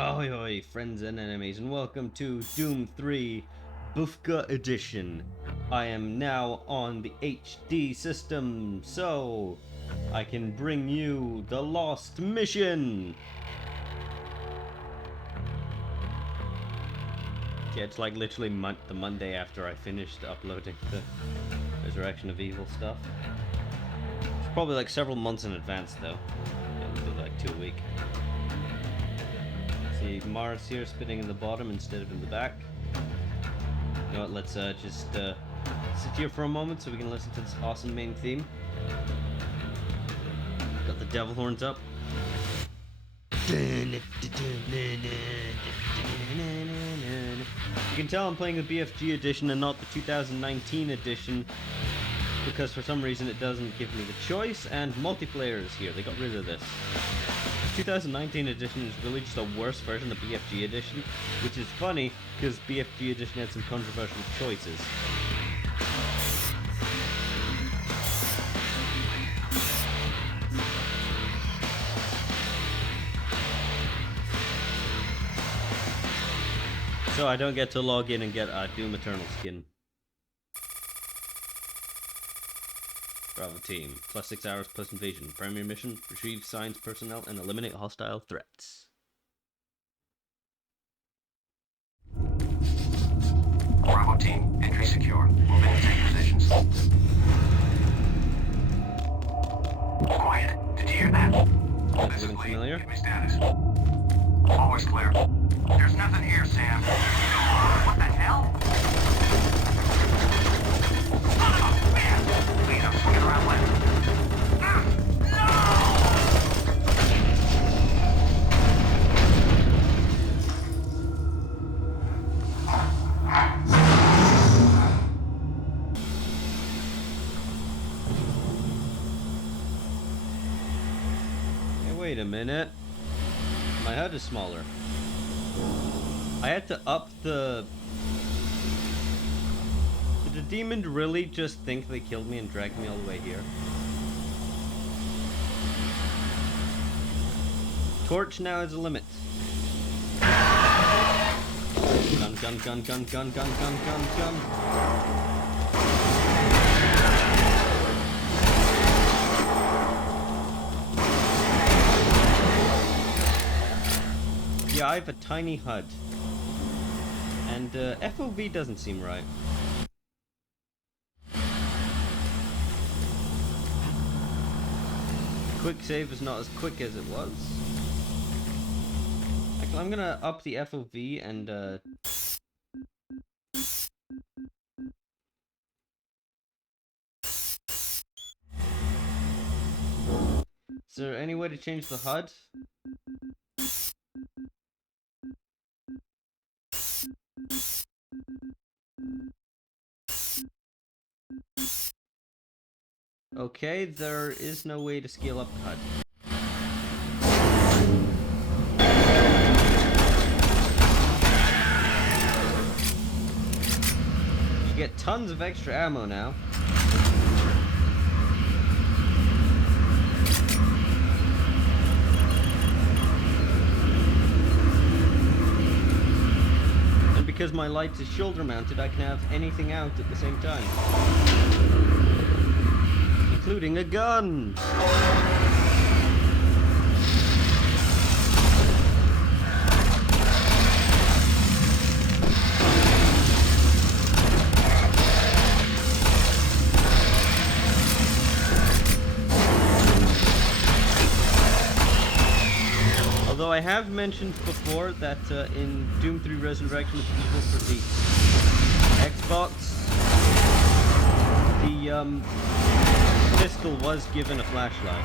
Ahoy hoy, friends and enemies, and welcome to Doom 3 BFG Edition. I am now on the HD system, so I can bring you the Lost Mission! Yeah, it's like literally the Monday after I finished uploading the Resurrection of Evil stuff. It's probably like several months in advance though. Yeah, we'll do like 2 a week. See Mars here spinning in the bottom instead of in the back. You know what, let's just sit here for a moment so we can listen to this awesome main theme. Got the devil horns up. You can tell I'm playing the BFG edition and not the 2019 edition because for some reason it doesn't give me the choice, and multiplayer is here. They got rid of this. 2019 edition is really just a worse version of BFG edition, which is funny because BFG edition had some controversial choices. So I don't get to log in and get a Doom Eternal skin. Bravo team, plus 6 hours plus invasion. Primary mission, retrieve science personnel and eliminate hostile threats. Bravo team, entry secure. Moving to take positions. Quiet. Did you hear that? This is Lee. Familiar? Give me status. Always clear. There's nothing here, Sam. What the hell? Oh, man! Lead, I'm swinging around left. Hey, wait a minute. My HUD is smaller. I had to up the... Did the demon really just think they killed me and dragged me all the way here? Torch now has a limit. Gun, gun, gun, gun, gun, gun, gun, gun, gun. Yeah, I have a tiny HUD. And FOV doesn't seem right. Quick save is not as quick as it was. I'm gonna up the FOV and is there any way to change the HUD? Okay, there is no way to scale up the HUD. You get tons of extra ammo now. And because my light is shoulder mounted, I can have anything out at the same time. Including a gun! Although I have mentioned before that in Doom 3 Resurrection of Evil for the Xbox, the pistol was given a flashlight.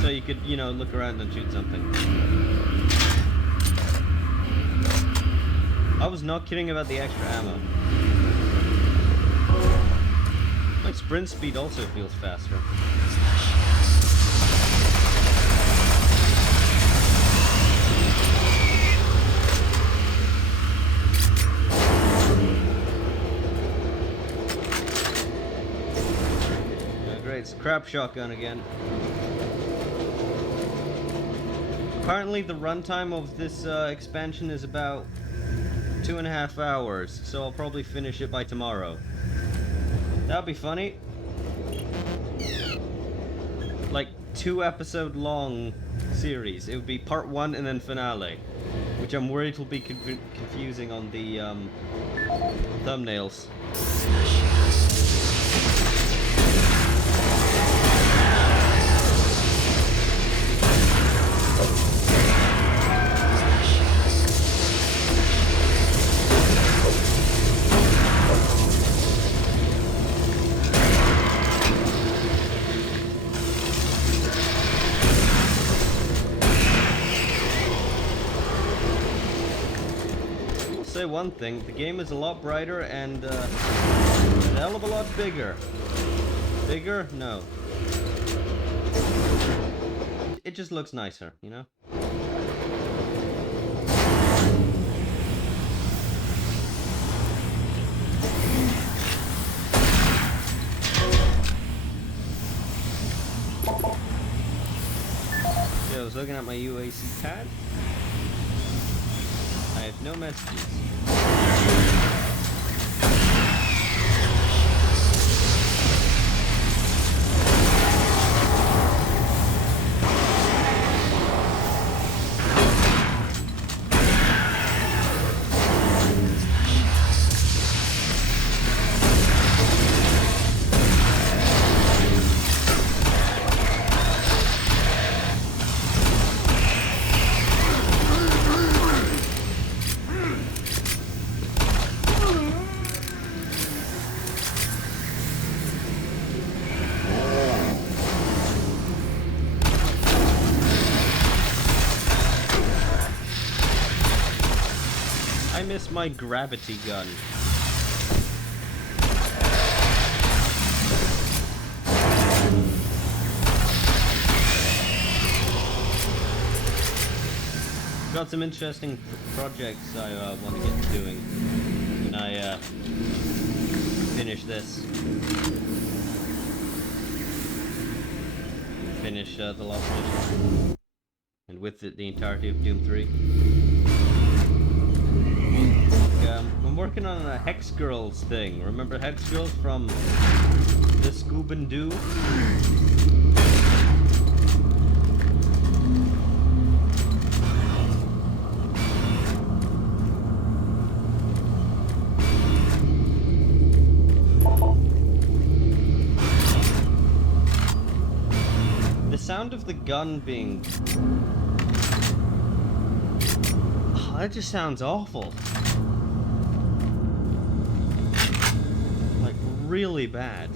So you could, you know, look around and shoot something. I was not kidding about the extra ammo. My sprint speed also feels faster. It's a crap shotgun again. Apparently the runtime of this expansion is about 2.5 hours, so I'll probably finish it by tomorrow. That'll be funny. Like 2-episode long series. It would be part 1 and then finale, which I'm worried will be confusing on the thumbnails. Say one thing, the game is a lot brighter and a hell of a lot bigger. Bigger? No. It just looks nicer, you know? So I was looking at my UAC pad. I have no messages. I miss my gravity gun. Got some interesting projects I want to get doing when I finish this. Finish the last mission. And with it, the entirety of Doom 3. I'm working on a Hex Girls thing. Remember Hex Girls from the Scoob-and-Doo? The sound of the gun being... Oh, that just sounds awful. Really bad.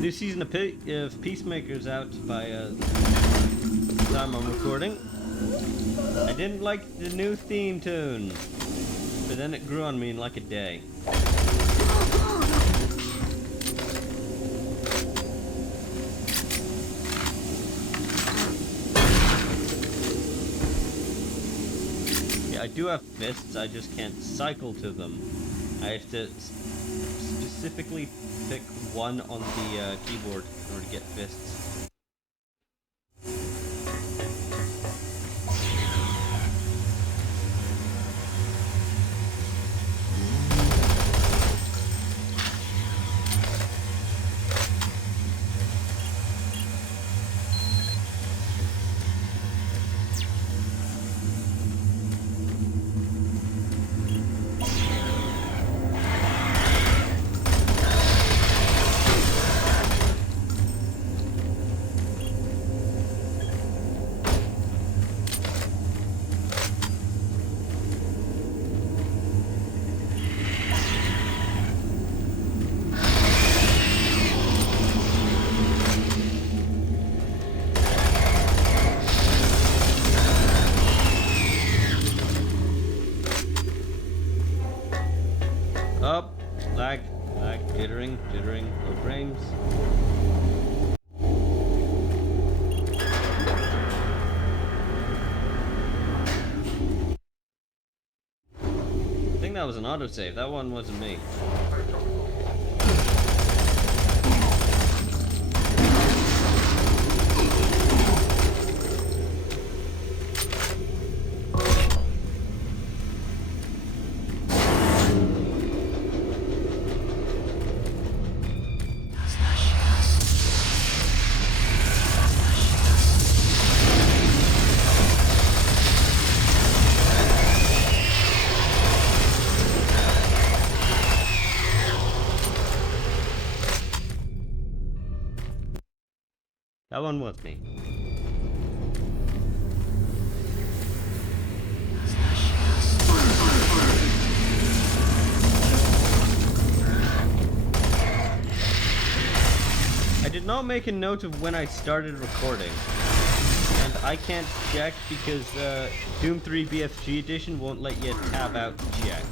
New season of Peacemaker's out by the time I'm recording. I didn't like the new theme tune, but then it grew on me in like a day. Yeah, I do have fists, I just can't cycle to them. I have to specifically pick one on the keyboard in order to get fists. Up, lag, jittering, low frames. I think that was an autosave. That one wasn't me. That one was me. I did not make a note of when I started recording. And I can't check because Doom 3 BFG Edition won't let you tab out to check.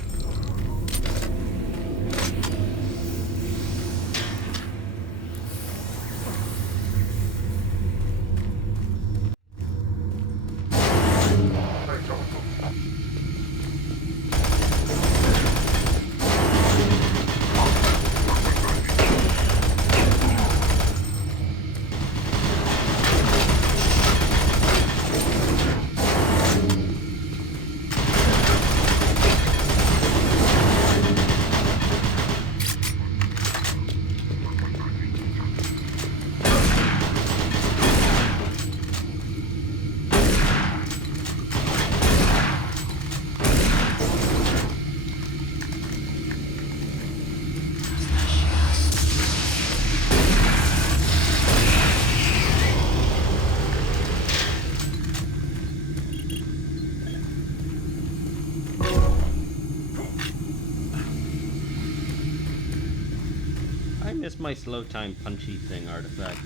I miss my slow time punchy thing artifact.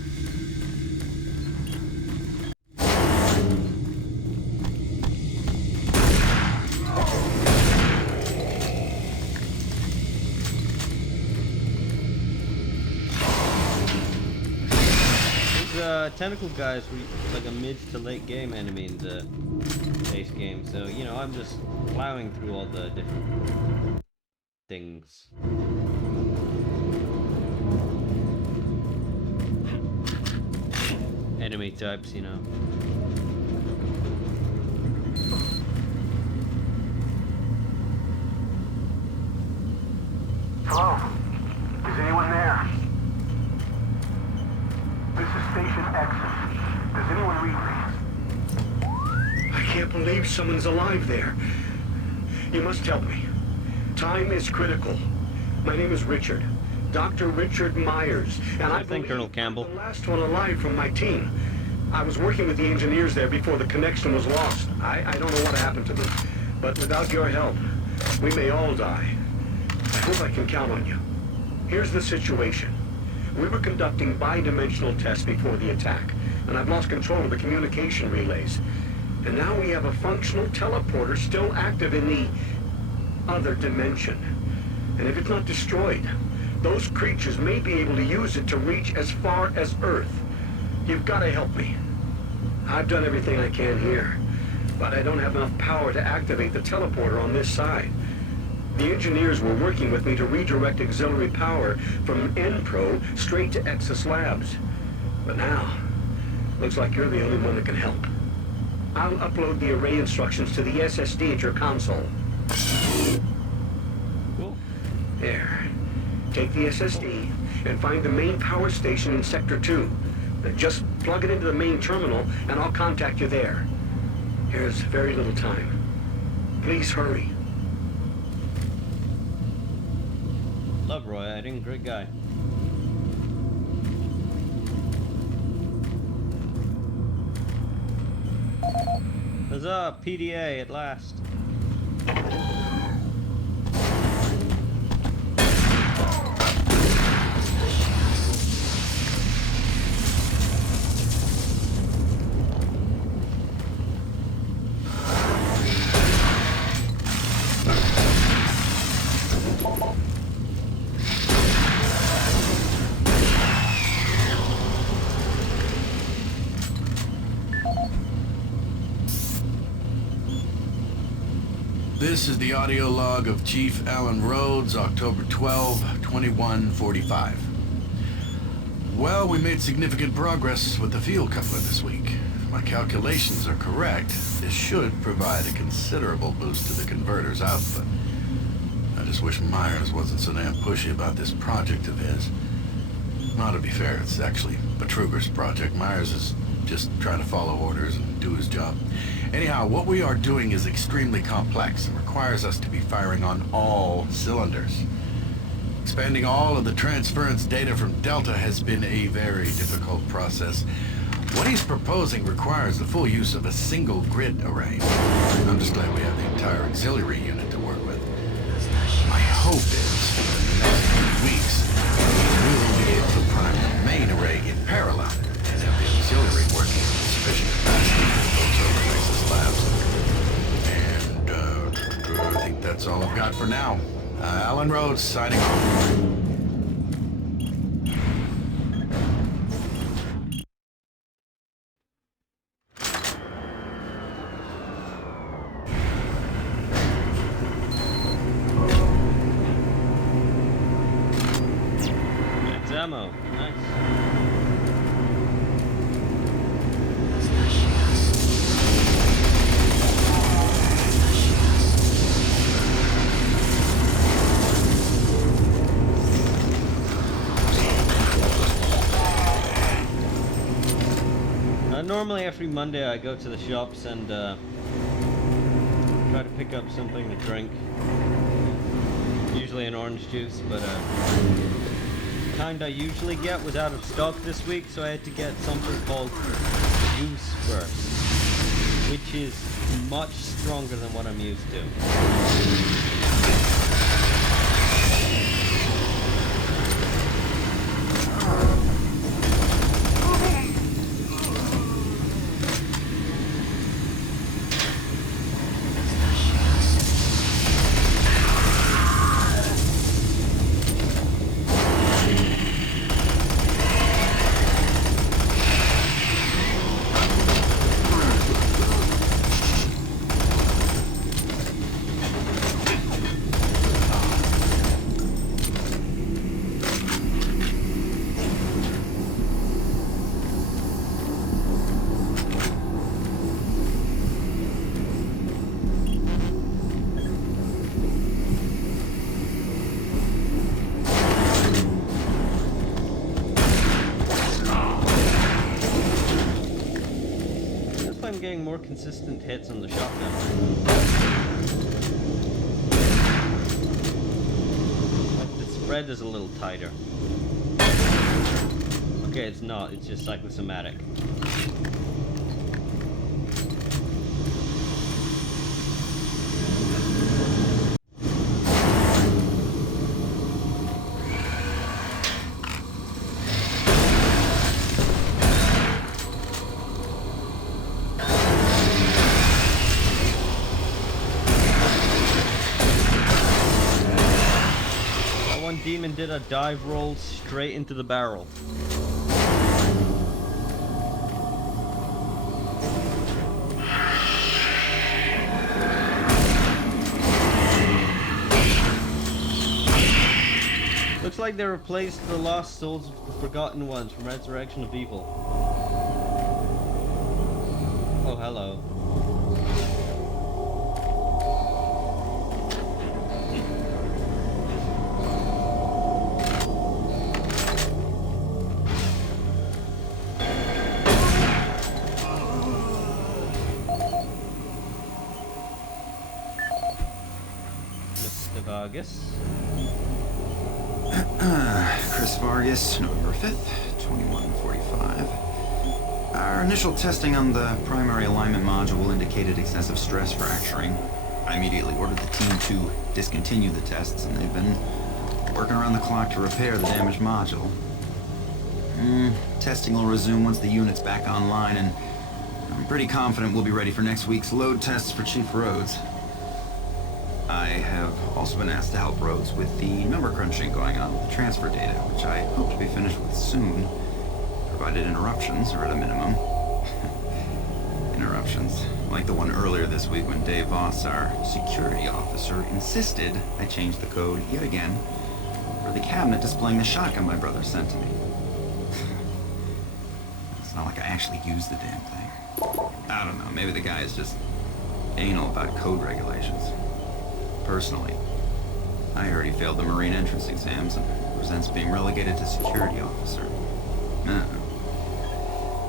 These tentacle guys were like a mid to late game enemy in the base game, so you know, I'm just plowing through all the different things. Enemy types, you know. Hello? Is anyone there? This is Station X. Does anyone read me? I can't believe someone's alive there. You must help me. Time is critical. My name is Richard. Dr. Richard Myers, and I think Colonel Campbell. The last one alive from my team. I was working with the engineers there before the connection was lost. I don't know what happened to them, but without your help, we may all die. I hope I can count on you. Here's the situation. We were conducting bi-dimensional tests before the attack, and I've lost control of the communication relays. And now we have a functional teleporter still active in the other dimension. And if it's not destroyed, those creatures may be able to use it to reach as far as Earth. You've got to help me. I've done everything I can here, but I don't have enough power to activate the teleporter on this side. The engineers were working with me to redirect auxiliary power from N-Pro straight to Exus Labs. But now, looks like you're the only one that can help. I'll upload the array instructions to the SSD at your console. Cool. There. Take the SSD and find the main power station in Sector 2. Just plug it into the main terminal and I'll contact you there. There's very little time. Please hurry. Love Roy, I think great guy. Huzzah, PDA at last. This is the audio log of Chief Alan Rhodes, October 12, 2145. Well, we made significant progress with the field coupler this week. If my calculations are correct, this should provide a considerable boost to the converter's output. I just wish Myers wasn't so damn pushy about this project of his. Now, to be fair, it's actually Betruger's project. Myers is just trying to follow orders and do his job. Anyhow, what we are doing is extremely complex and requires us to be firing on all cylinders. Expanding all of the transference data from Delta has been a very difficult process. What he's proposing requires the full use of a single grid array. I'm just glad we have the entire auxiliary unit to work with. My hope is, in the next few weeks, we will be able to prime the main array in parallel and have the auxiliary working in sufficient capacity for folks over at Exus Labs. And I think that's all I've got for now. Alan Rhodes signing off. Ammo. Nice. Normally every Monday I go to the shops and try to pick up something to drink. Usually an orange juice, but the kind I usually get was out of stock this week, so I had to get something called Juice Burst, which is much stronger than what I'm used to. Getting more consistent hits on the shotgun. Like the spread is a little tighter. Okay, it's not, it's just psychosomatic. Demon did a dive roll straight into the barrel. like they replaced the lost souls with the forgotten ones from Resurrection of Evil. Oh, hello. Mr. Vargas. Chris Vargas, November 5th, 2145. Our initial testing on the primary alignment module indicated excessive stress fracturing. I immediately ordered the team to discontinue the tests, and they've been working around the clock to repair the damaged module. Testing will resume once the unit's back online, and I'm pretty confident we'll be ready for next week's load tests for Chief Rhodes. I have also been asked to help Rhodes with the number crunching going on with the transfer data, which I hope to be finished with soon, provided interruptions are at a minimum. Interruptions, like the one earlier this week when Dave Voss, our security officer, insisted I change the code yet again for the cabinet displaying the shotgun my brother sent to me. It's not like I actually used the damn thing. I don't know, maybe the guy is just anal about code regulations. Personally, I heard he failed the Marine entrance exams and resents being relegated to security officer.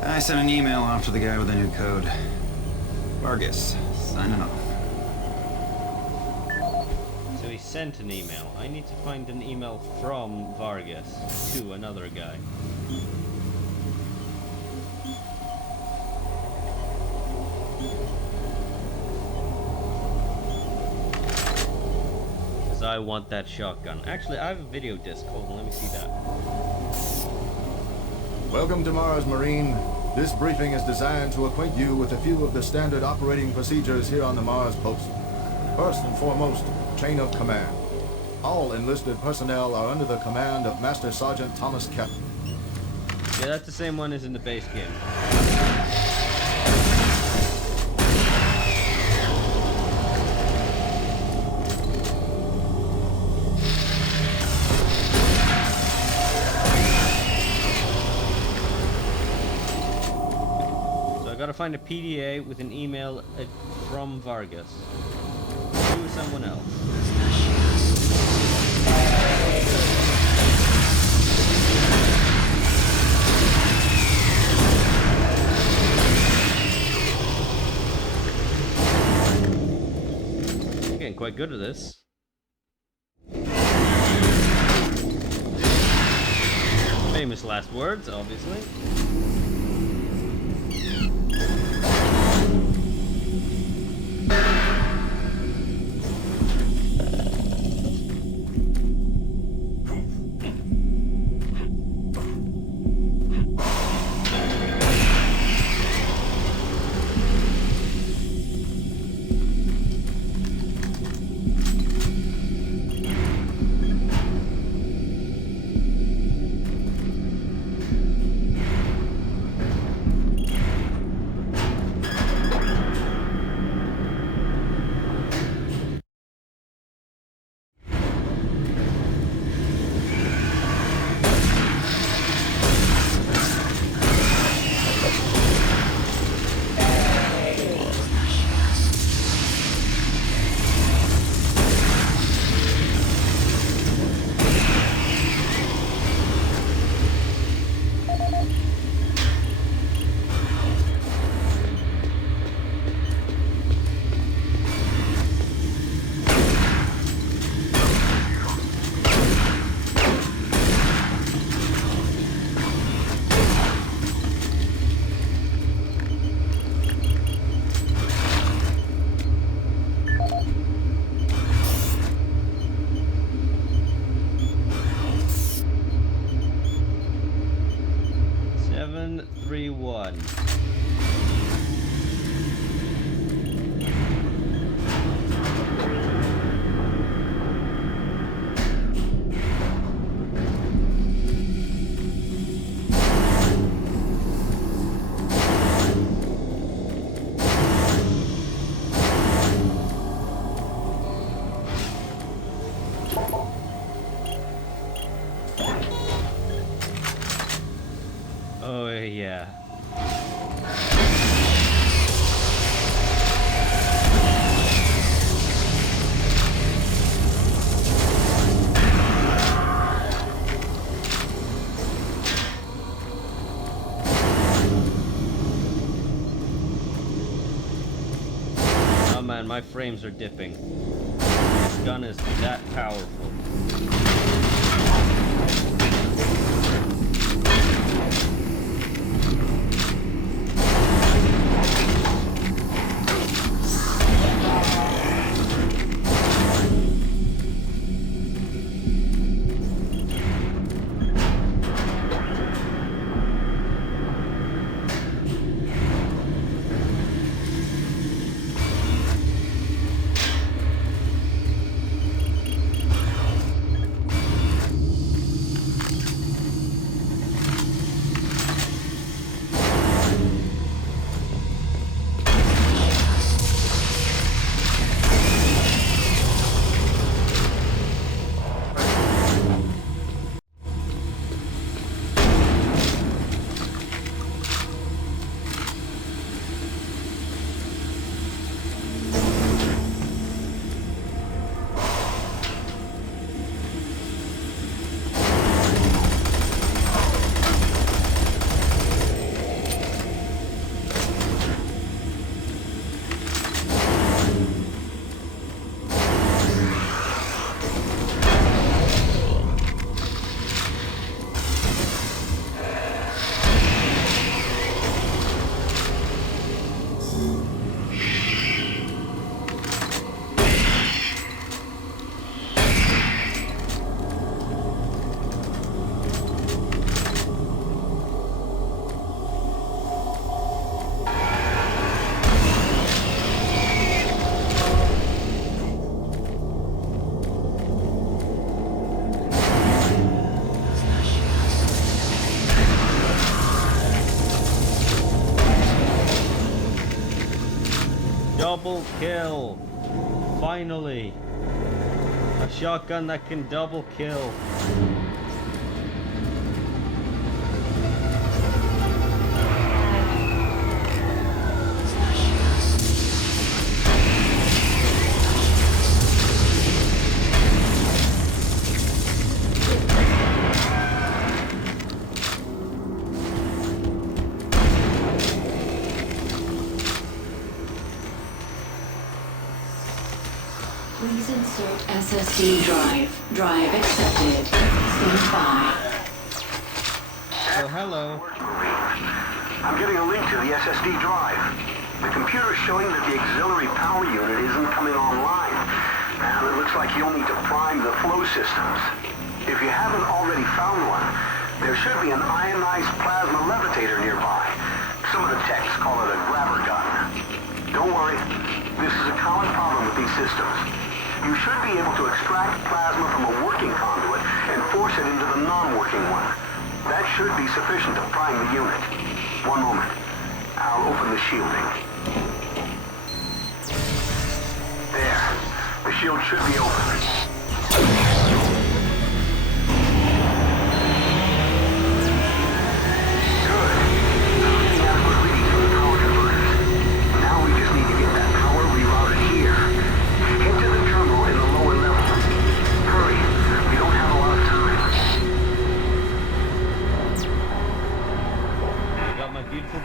I sent an email off to the guy with the new code. Vargas, signing off. So he sent an email. I need to find an email from Vargas to another guy. I want that shotgun. Actually, I have a video disc. Hold on, let me see that. Welcome to Mars, Marine. This briefing is designed to acquaint you with a few of the standard operating procedures here on the Mars post. First and foremost, chain of command. All enlisted personnel are under the command of Master Sergeant Thomas Kep. Yeah, that's the same one as in the base game. Gotta find a PDA with an email from Vargas to someone else. I'm getting quite good at this. Famous last words, obviously. man, my frames are dipping. This gun is that powerful. Double kill! Finally! A shotgun that can double kill. Please insert SSD drive. Drive accepted. Stand by. Oh, hello. I'm getting a link to the SSD drive. The computer's showing that the auxiliary power unit isn't coming online. And it looks like you'll need to prime the flow systems. If you haven't already found one, there should be an ionized plasma levitator nearby. Some of the techs call it a grabber gun. Don't worry, this is a common problem with these systems. You should be able to extract plasma from a working conduit and force it into the non-working one. That should be sufficient to prime the unit. One moment. I'll open the shielding. There. The shield should be open.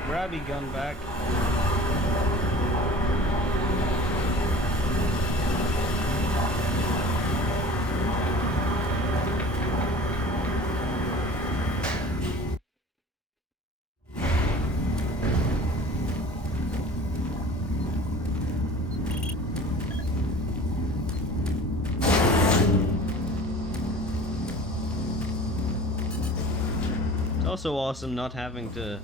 Grabby gun back. It's also awesome not having to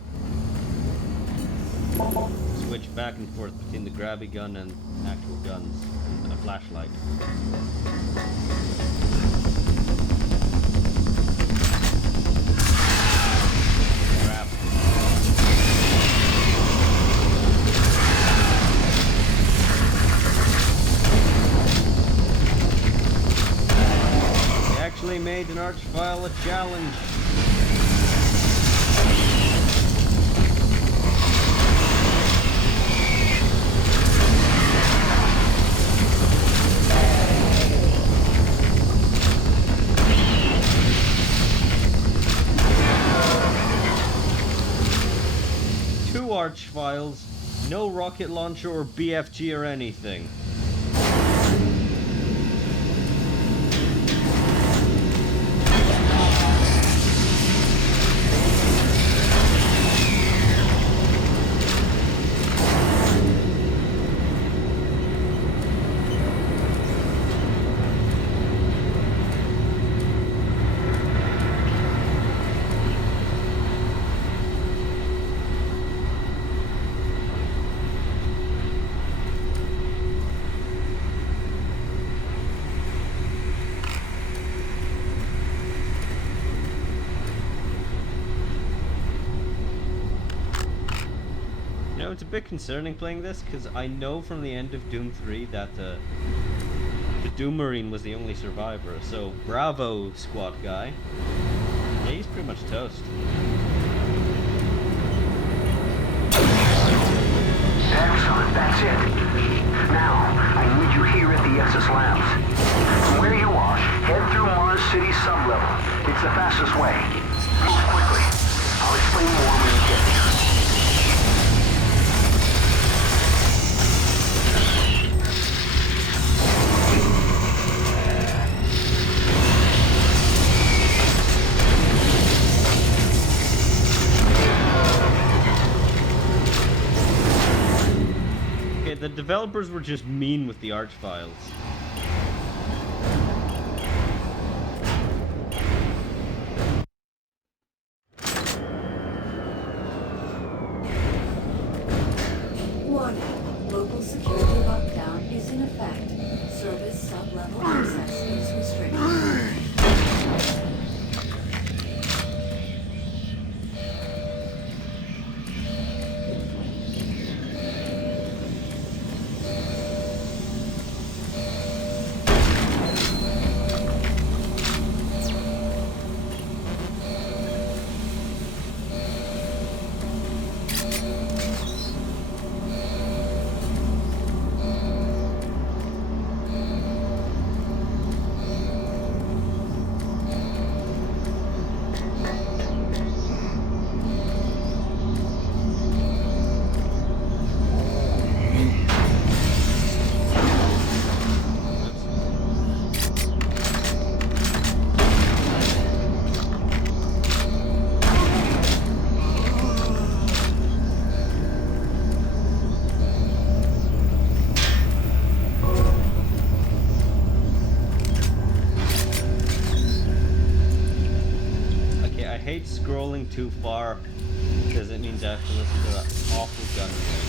switch back and forth between the grabby gun and actual guns and a flashlight. Crap. They actually made an Archvile a challenge. Archviles. No rocket launcher or BFG or anything. It's a bit concerning playing this, because I know from the end of Doom 3 that the Doom Marine was the only survivor, so bravo, squad guy. Yeah, he's pretty much toast. Excellent, that's it. Now, I need you here at the Exus Labs. From where you are, head through Mars City sublevel. It's the fastest way. Move quickly. I'll explain more when you get there. The developers were just mean with the arch files. Warning. Local security lockdown is in effect. Service sub-level access is restricted. Scrolling too far because it means I have to listen to that awful gun noise.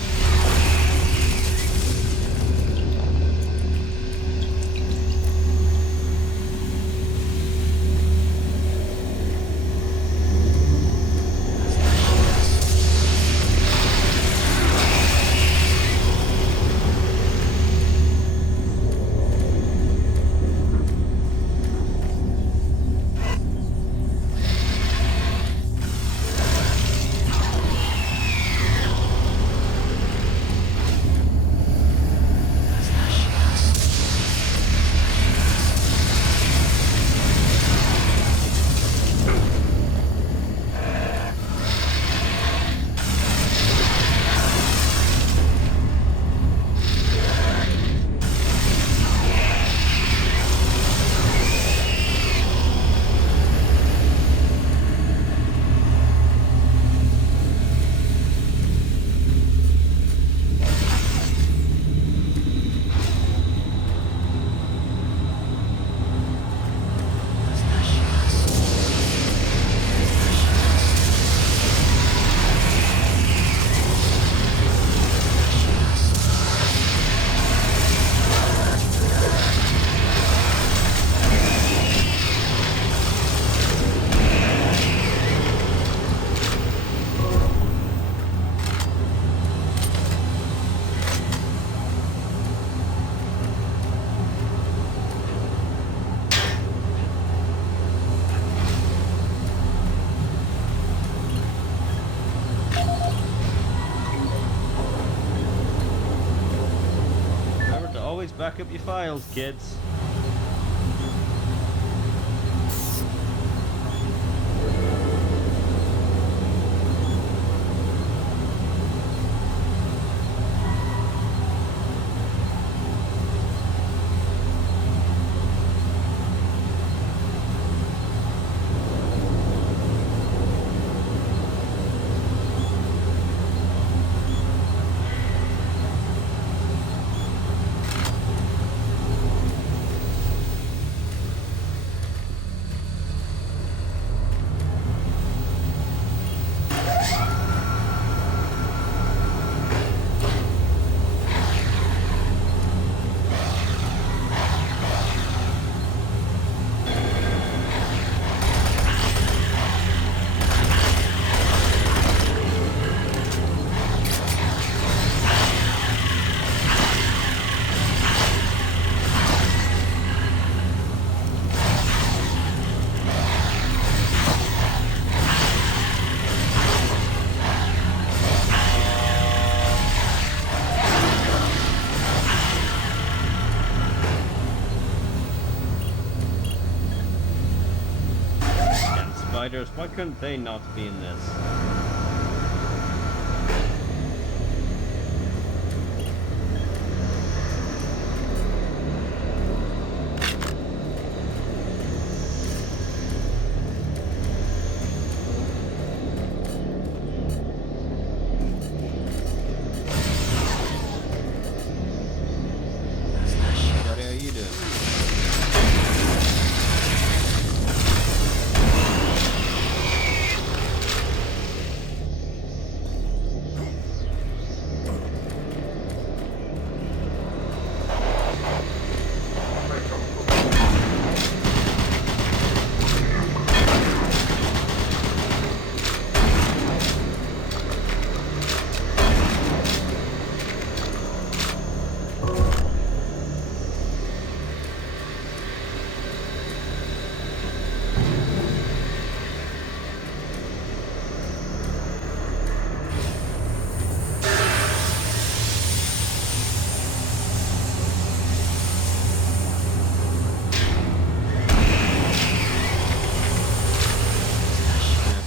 Back up your files, kids. spiders. Why couldn't they not be in this? Scotty, how you doing?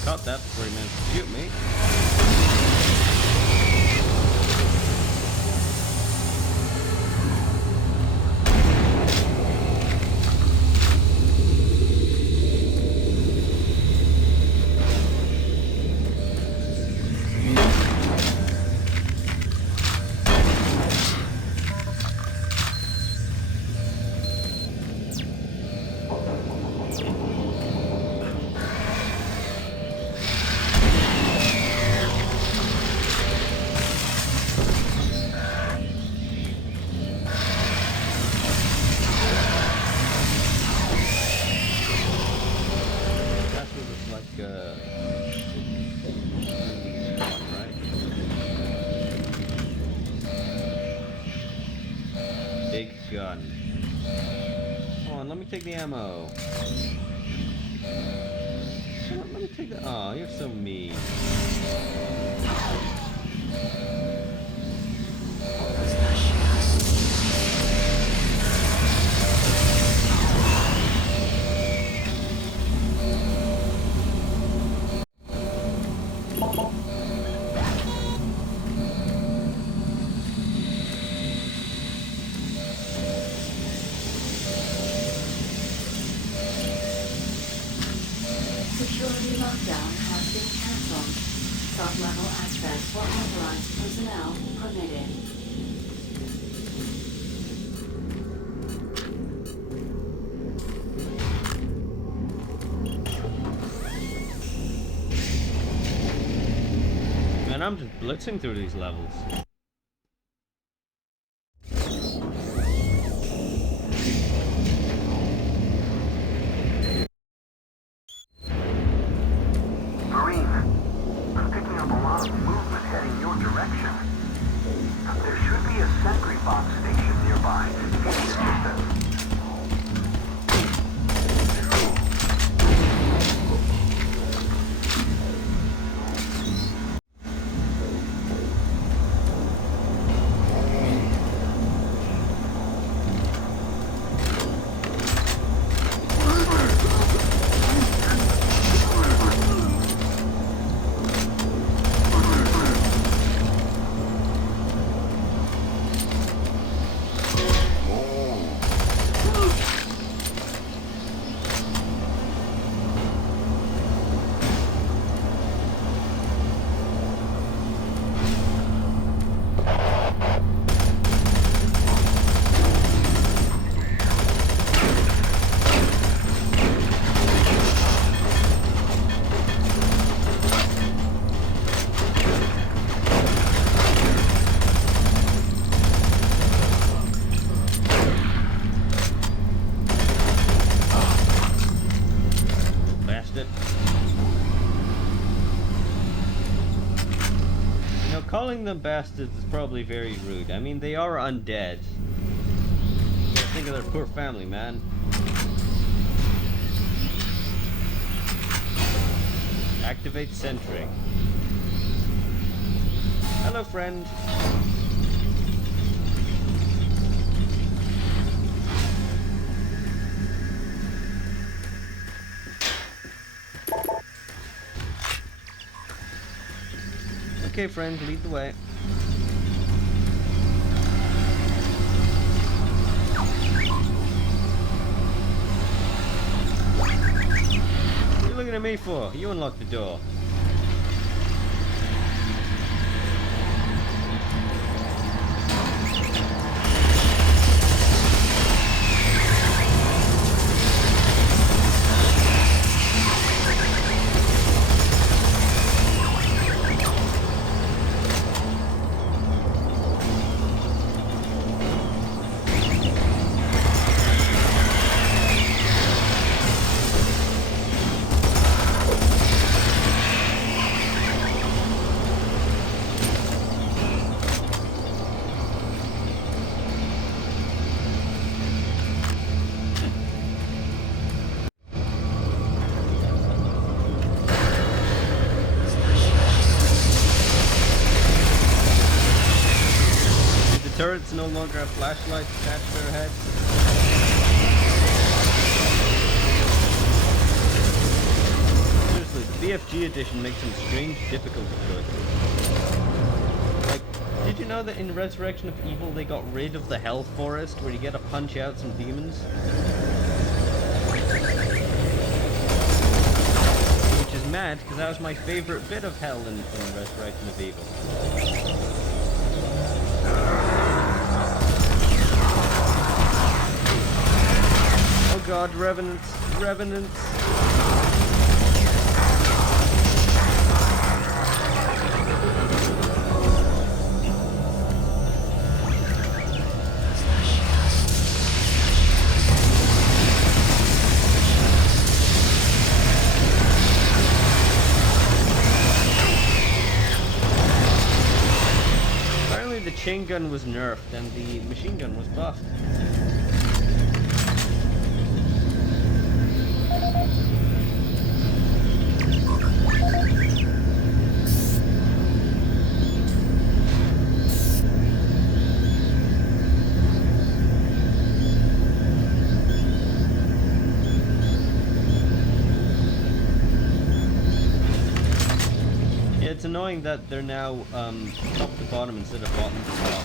Caught that before he managed to shoot me. That's what it's like, right? Big gun. Come on, let me take the ammo. Come on, let me take the. Oh, you're so mean. Security lockdown has been cancelled. Sub-level access for authorized personnel permitted. Man, I'm just blitzing through these levels. Marine, I'm picking up a lot of movement heading your direction. There should be a sentry box station nearby. If you need assistance. Calling them bastards is probably very rude. I mean, they are undead. You gotta think of their poor family, man. Activate sentry. Hello, friend. Okay, friend, lead the way. What are you looking at me for? You unlocked the door. Turrets no longer have flashlights attached to their heads. Seriously, the BFG Edition makes some strange difficulty choices. Like, did you know that in Resurrection of Evil they got rid of the Hell Forest where you get to punch out some demons? Which is mad, because that was my favourite bit of Hell in Resurrection of Evil. Oh god, revenants, revenants. Apparently the chain gun was nerfed and the machine gun was buffed. It's annoying that they're now top to bottom instead of bottom to top.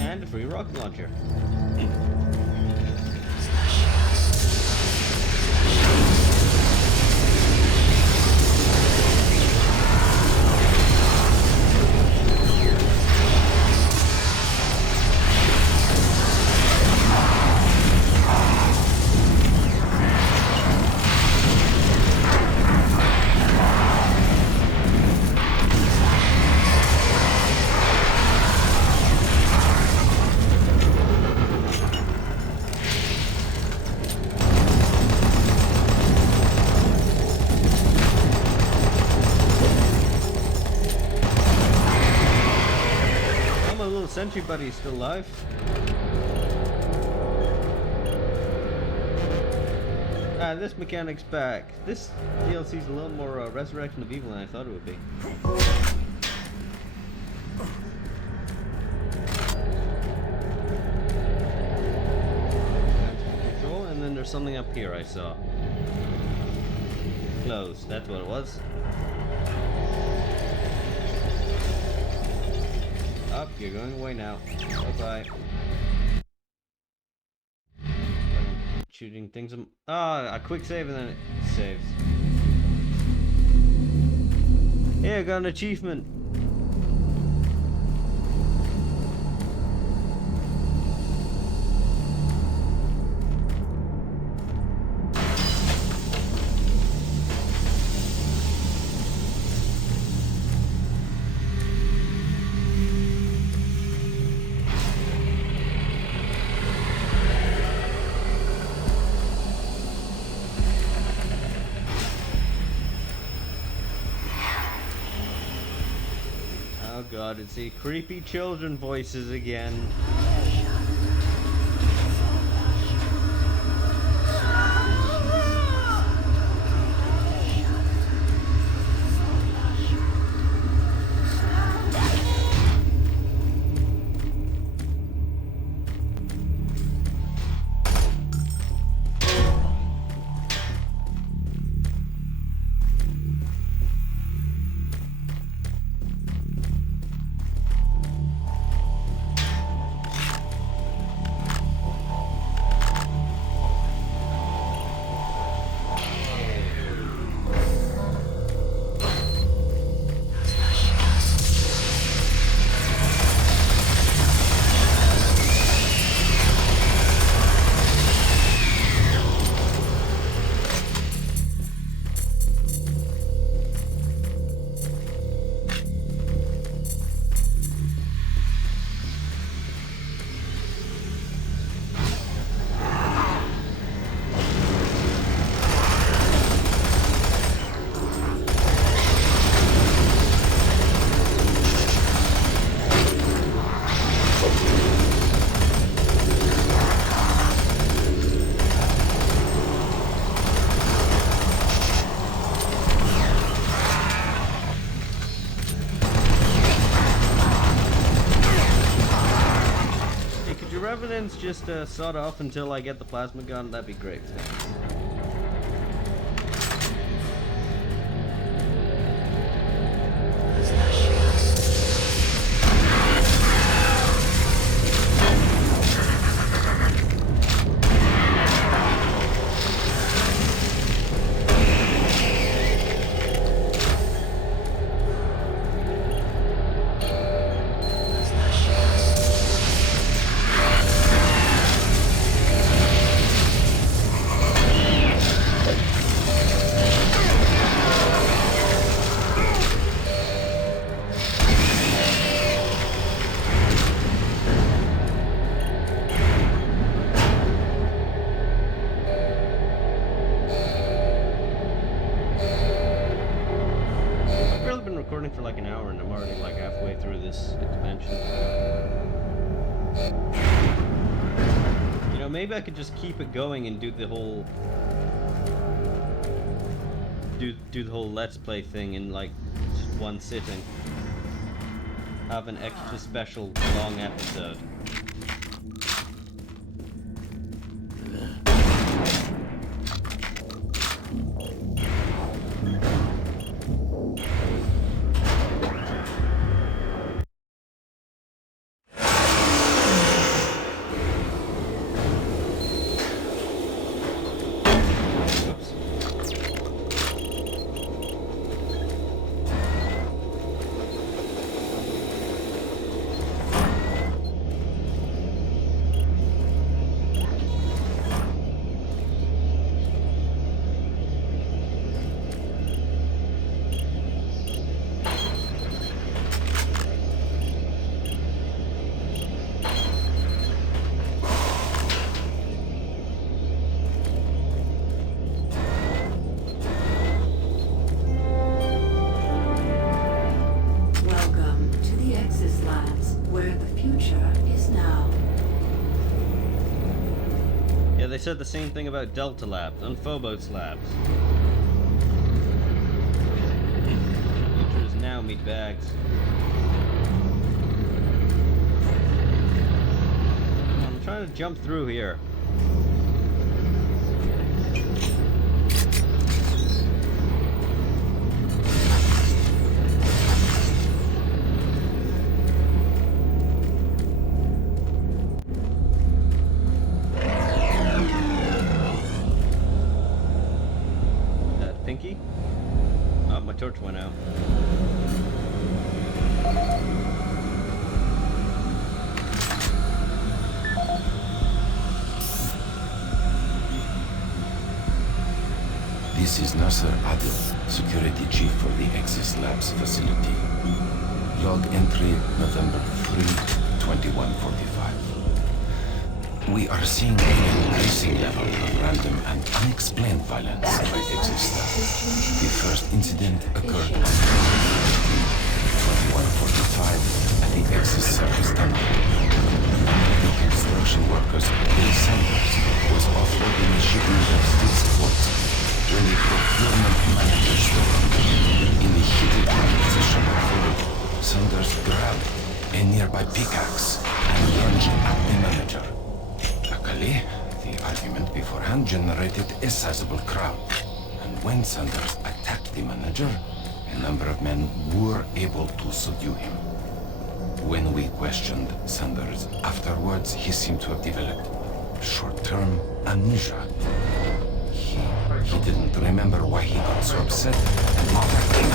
And a free rocket launcher. Sentry buddy is still alive. This mechanic's back. This DLC's a little more Resurrection of Evil than I thought it would be. there's something up here I saw. Closed, that's what it was. Up, you're going away now. Bye-bye. Shooting things. Ah, a quick save and then it saves. Hey, I got an achievement. Oh god, it's the creepy children voices again. Revenants just sawed off until I get the plasma gun, that'd be great. Thanks. For like an hour and I'm already like halfway through this expansion. You know, maybe I could just keep it going and do the whole do the whole let's play thing in like just one sitting. Have an extra special long episode. They said the same thing about Delta Labs and Phobos Labs. Futures now meet bags. I'm trying to jump through here. Pinky? Oh, my torch went out. This is Nasser Adil, Security Chief for the Axis Labs facility. Log entry November 3, 2145. We are seeing an increasing level of random and unexplained violence by Axis staff. The first incident occurred on 2145 at the Axis service tunnel. The construction workers, Bill Sanders, was offloading a shipment of steel supports when the procurement manager stood in the heated position of fluid. Sanders grabbed a nearby pickaxe and lunged at the manager. Luckily, the argument beforehand generated a sizable crowd, and when Sanders attacked the manager, a number of men were able to subdue him. When we questioned Sanders afterwards, he seemed to have developed short-term amnesia. He didn't remember why he got so upset and attacked him.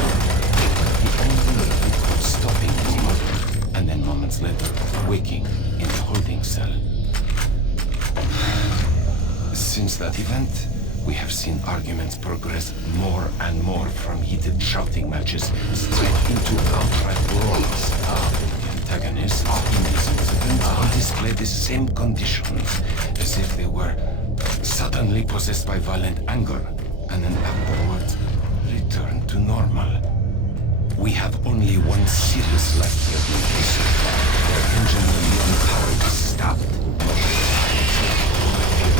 He only recalled stopping his mother, and then moments later, waking in the holding cell. Since that event, we have seen arguments progress more and more from heated shouting matches straight into outright brawls. The antagonists in this incident all display the same conditions, as if they were suddenly possessed by violent anger, and then afterwards return to normal. We have only one serious life-threatening case so far, where Engineer Leon Howard is stabbed.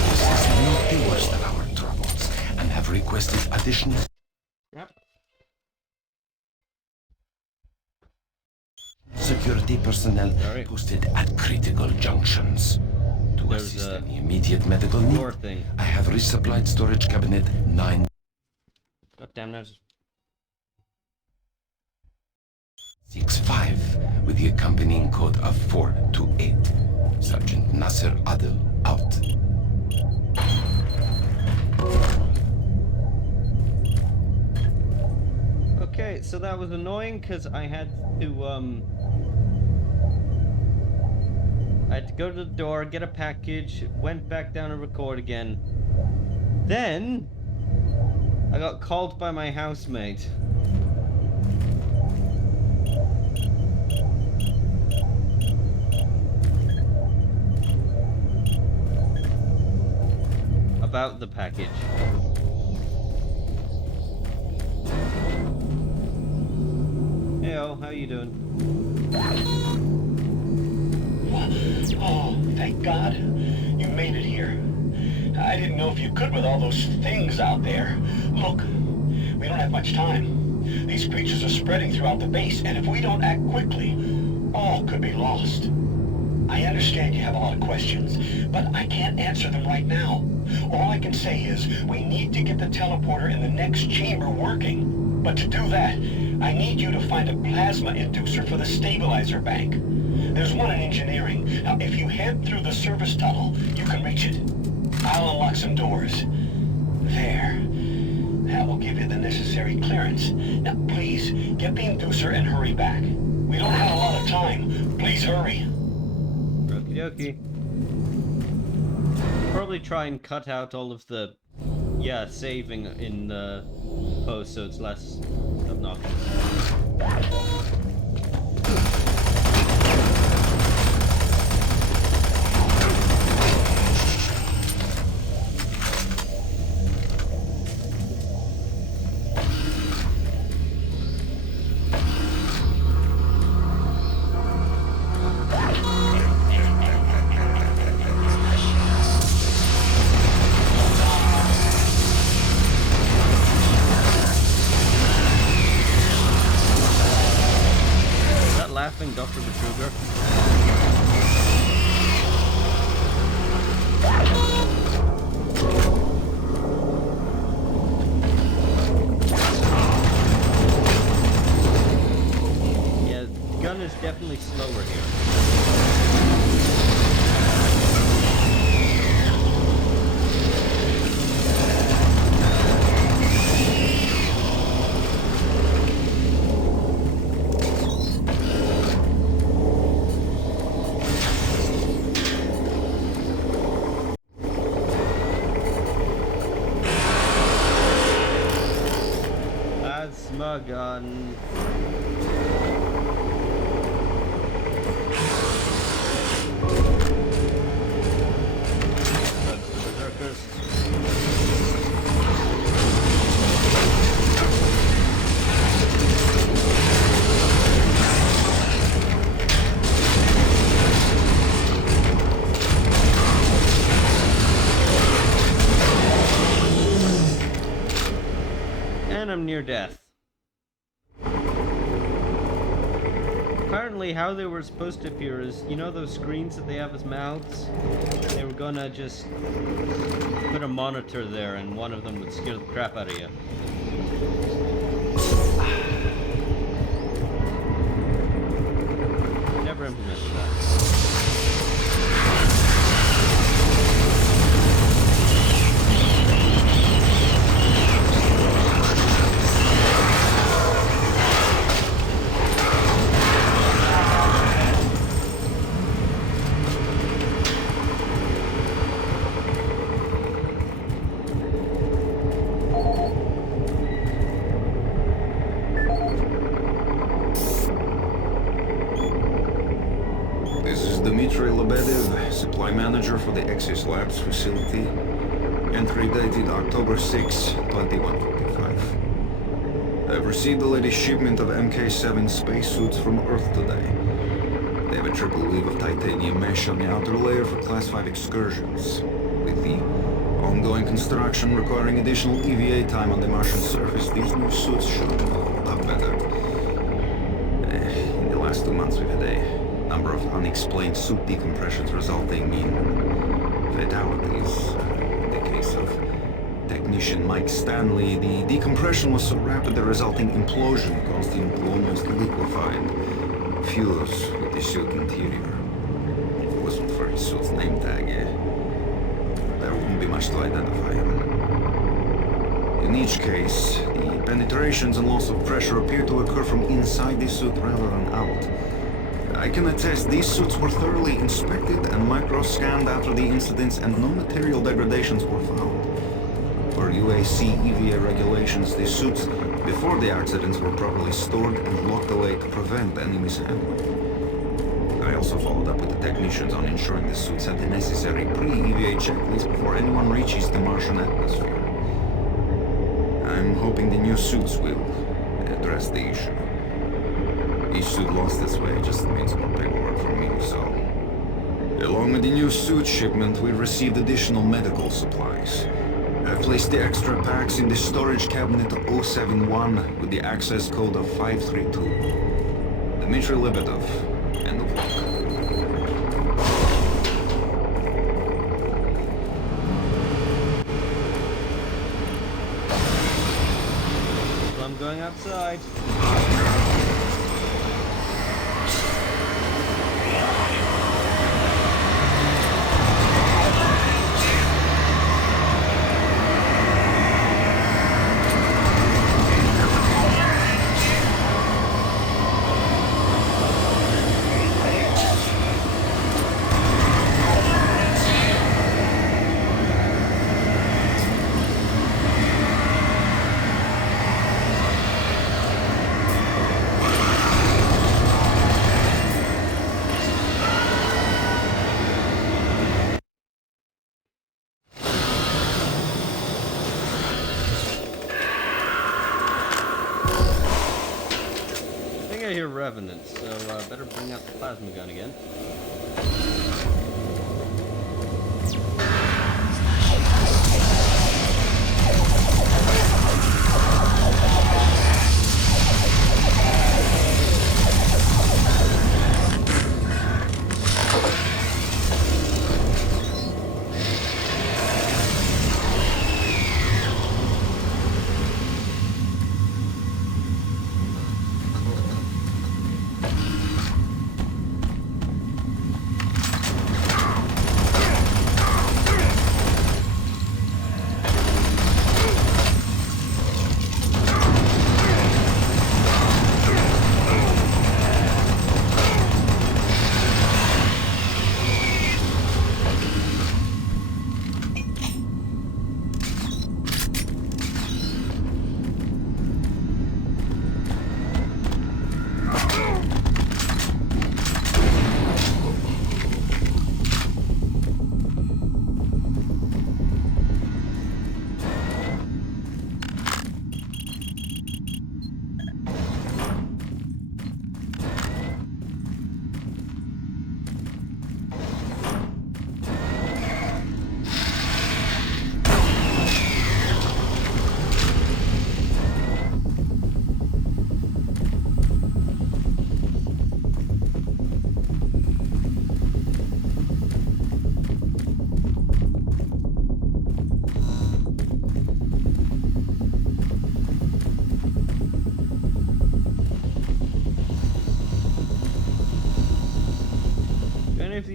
This is not the worst of our troubles, and have requested additional... Yep. Security personnel posted at critical junctions. To assist any immediate medical need, I have resupplied storage cabinet 9... God damn that. 65 with the accompanying code of 428. Sergeant Nasser Adil out. Okay, so that was annoying because I had to go to the door, get a package, went back down and record again. Then I got called by my housemate. About the package. Heyo, how you doing? Oh, thank God. You made it here. I didn't know if you could with all those things out there. Look, we don't have much time. These creatures are spreading throughout the base, and if we don't act quickly, all could be lost. I understand you have a lot of questions, but I can't answer them right now. All I can say is, we need to get the teleporter in the next chamber working. But to do that, I need you to find a plasma inducer for the stabilizer bank. There's one in engineering. Now, if you head through the service tunnel, you can reach it. I'll unlock some doors. There. That will give you the necessary clearance. Now, please, get the inducer and hurry back. We don't have a lot of time. Please hurry. Okie dokie. Probably try and cut out all of the, saving in the post so it's less obnoxious. definitely slower here. That's my gun. That's the berserkers. And I'm near death. Apparently how they were supposed to appear is, you know those screens that they have as mouths? They were gonna just put a monitor there and one of them would scare the crap out of you. Never implemented that. Supply manager for the Exis Labs facility. Entry dated October 6, 2145. I've received the latest shipment of MK7 spacesuits from Earth today. They have a triple weave of titanium mesh on the outer layer for Class 5 excursions. With the ongoing construction requiring additional EVA time on the Martian surface, these new suits should hold up better. In the last 2 months we've had a number of unexplained suit decompressions resulting in fatalities. In the case of technician Mike Stanley, the decompression was so rapid the resulting implosion caused him to almost liquefied, fuse with the suit interior. If it wasn't for his suit's name tag, there wouldn't be much to identify him. In each case, the penetrations and loss of pressure appear to occur from inside the suit rather than out. I can attest these suits were thoroughly inspected and micro-scanned after the incidents and no material degradations were found. Per UAC EVA regulations, these suits, before the accidents, were properly stored and locked away to prevent any mishandling. I also followed up with the technicians on ensuring the suits had the necessary pre-EVA checklist before anyone reaches the Martian atmosphere. I'm hoping the new suits will address the issue. Each suit lost this way just means more paperwork for me, so... Along with the new suit shipment, we received additional medical supplies. I placed the extra packs in the storage cabinet 071 with the access code of 532. Dmitry Lebedov, end of luck. So I'm going outside. I hear revenants, so better bring out the plasma gun again.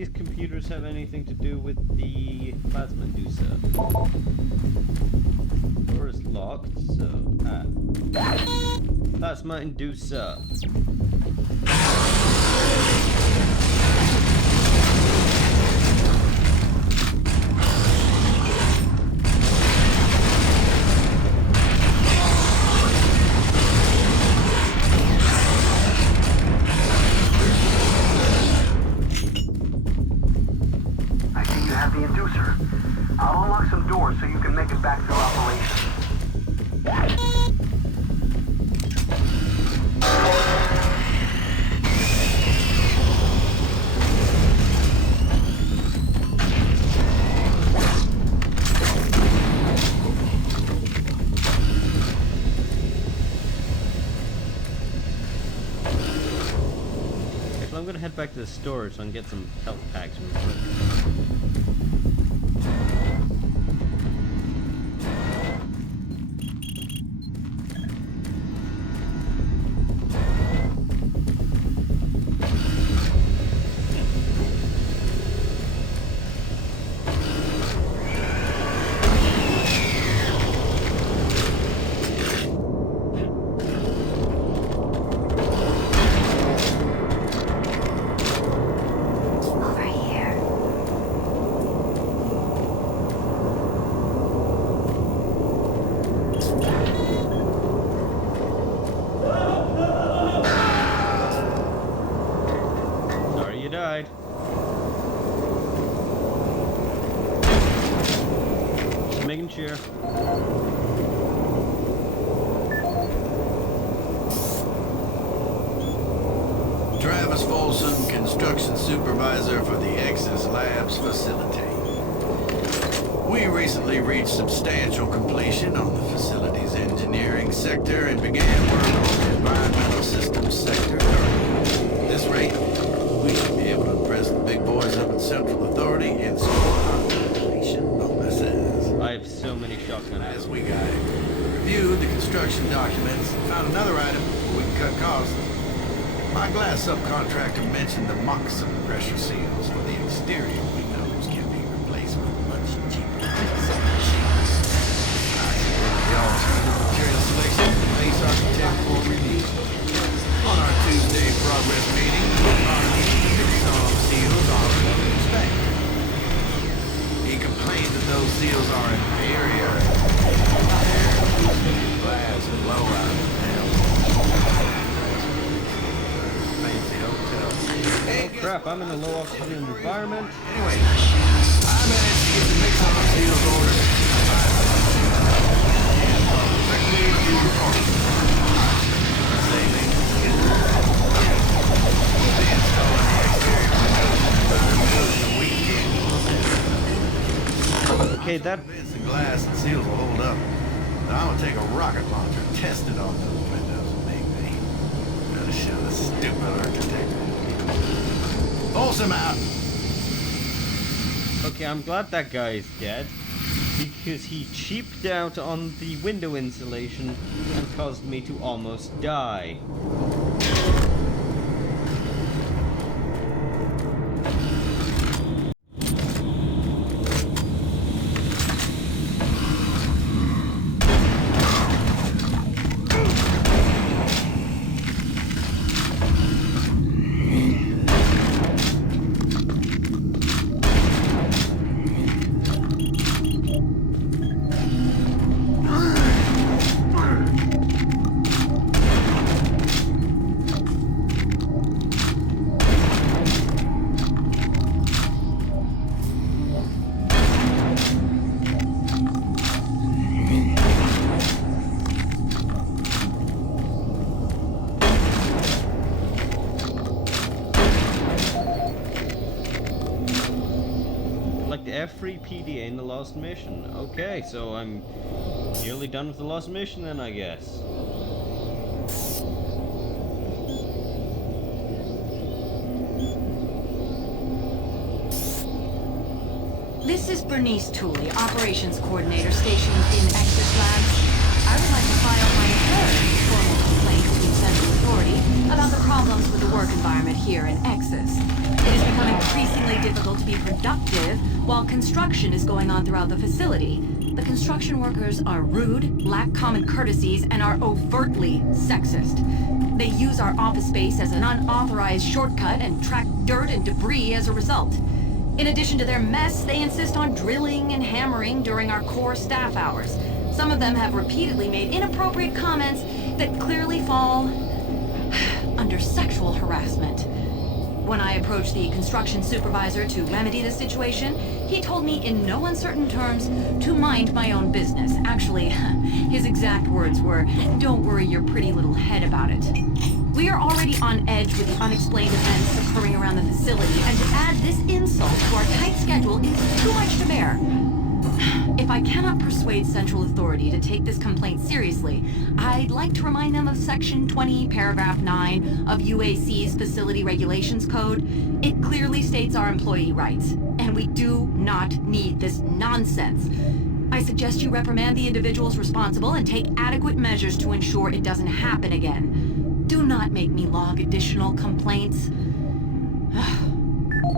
these computers have anything to do with the plasma inducer. Door is locked, so... Plasma inducer. I'll unlock some doors so you can make it back through operation. Well, I'm gonna head back to the storage and get some health packs real quick. Making sure. Travis Folsom, construction supervisor for the Exodus Labs facility. We recently reached substantial completion on the facility's engineering sector and began work on the environmental systems sector. At this rate, we should be able to impress the big boys up at Central Authority and score our completion bonuses. I have so many shotgun As ammo. we reviewed the construction documents and found another item where we can cut costs. My glass subcontractor mentioned the Moxon pressure seals for the exterior windows can be replaced with much cheaper seals. The alternative material selection and base architect for review. On our Tuesday progress meeting, we learned the Mixon seals are another spec. He complained that those seals are inferior. Glass and low out of fancy hotel. Oh crap, I'm in a low oxygen environment. Anyway, I managed to get the Mixon seals ordered. Okay, that... The glass and seals will hold up. Now I'm gonna take a rocket launcher and test it on those windows and maybe. Gotta show the stupid architect. Folsom out! Okay, I'm glad that guy is dead. Because he cheaped out on the window insulation and caused me to almost die. Every PDA in the Lost Mission. Okay, so I'm nearly done with the Lost Mission then, I guess. This is Bernice Tooley, Operations Coordinator stationed in Exodus Labs. I would like to file my third formal complaint to Central Authority facility about the problems with the work environment here in Exis. It has become increasingly difficult to be productive while construction is going on throughout the facility. The construction workers are rude, lack common courtesies, and are overtly sexist. They use our office space as an unauthorized shortcut and track dirt and debris as a result. In addition to their mess, they insist on drilling and hammering during our core staff hours. Some of them have repeatedly made inappropriate comments that clearly fall under sexual harassment. When I approached the construction supervisor to remedy the situation, he told me in no uncertain terms to mind my own business. Actually, his exact words were, "Don't worry your pretty little head about it." We are already on edge with the unexplained events occurring around the facility, and to add this insult to our tight schedule is too much to bear. If I cannot persuade Central Authority to take this complaint seriously, I'd like to remind them of Section 20, Paragraph 9 of UAC's Facility Regulations Code. It clearly states our employee rights, and we do not need this nonsense. I suggest you reprimand the individuals responsible and take adequate measures to ensure it doesn't happen again. Do not make me log additional complaints.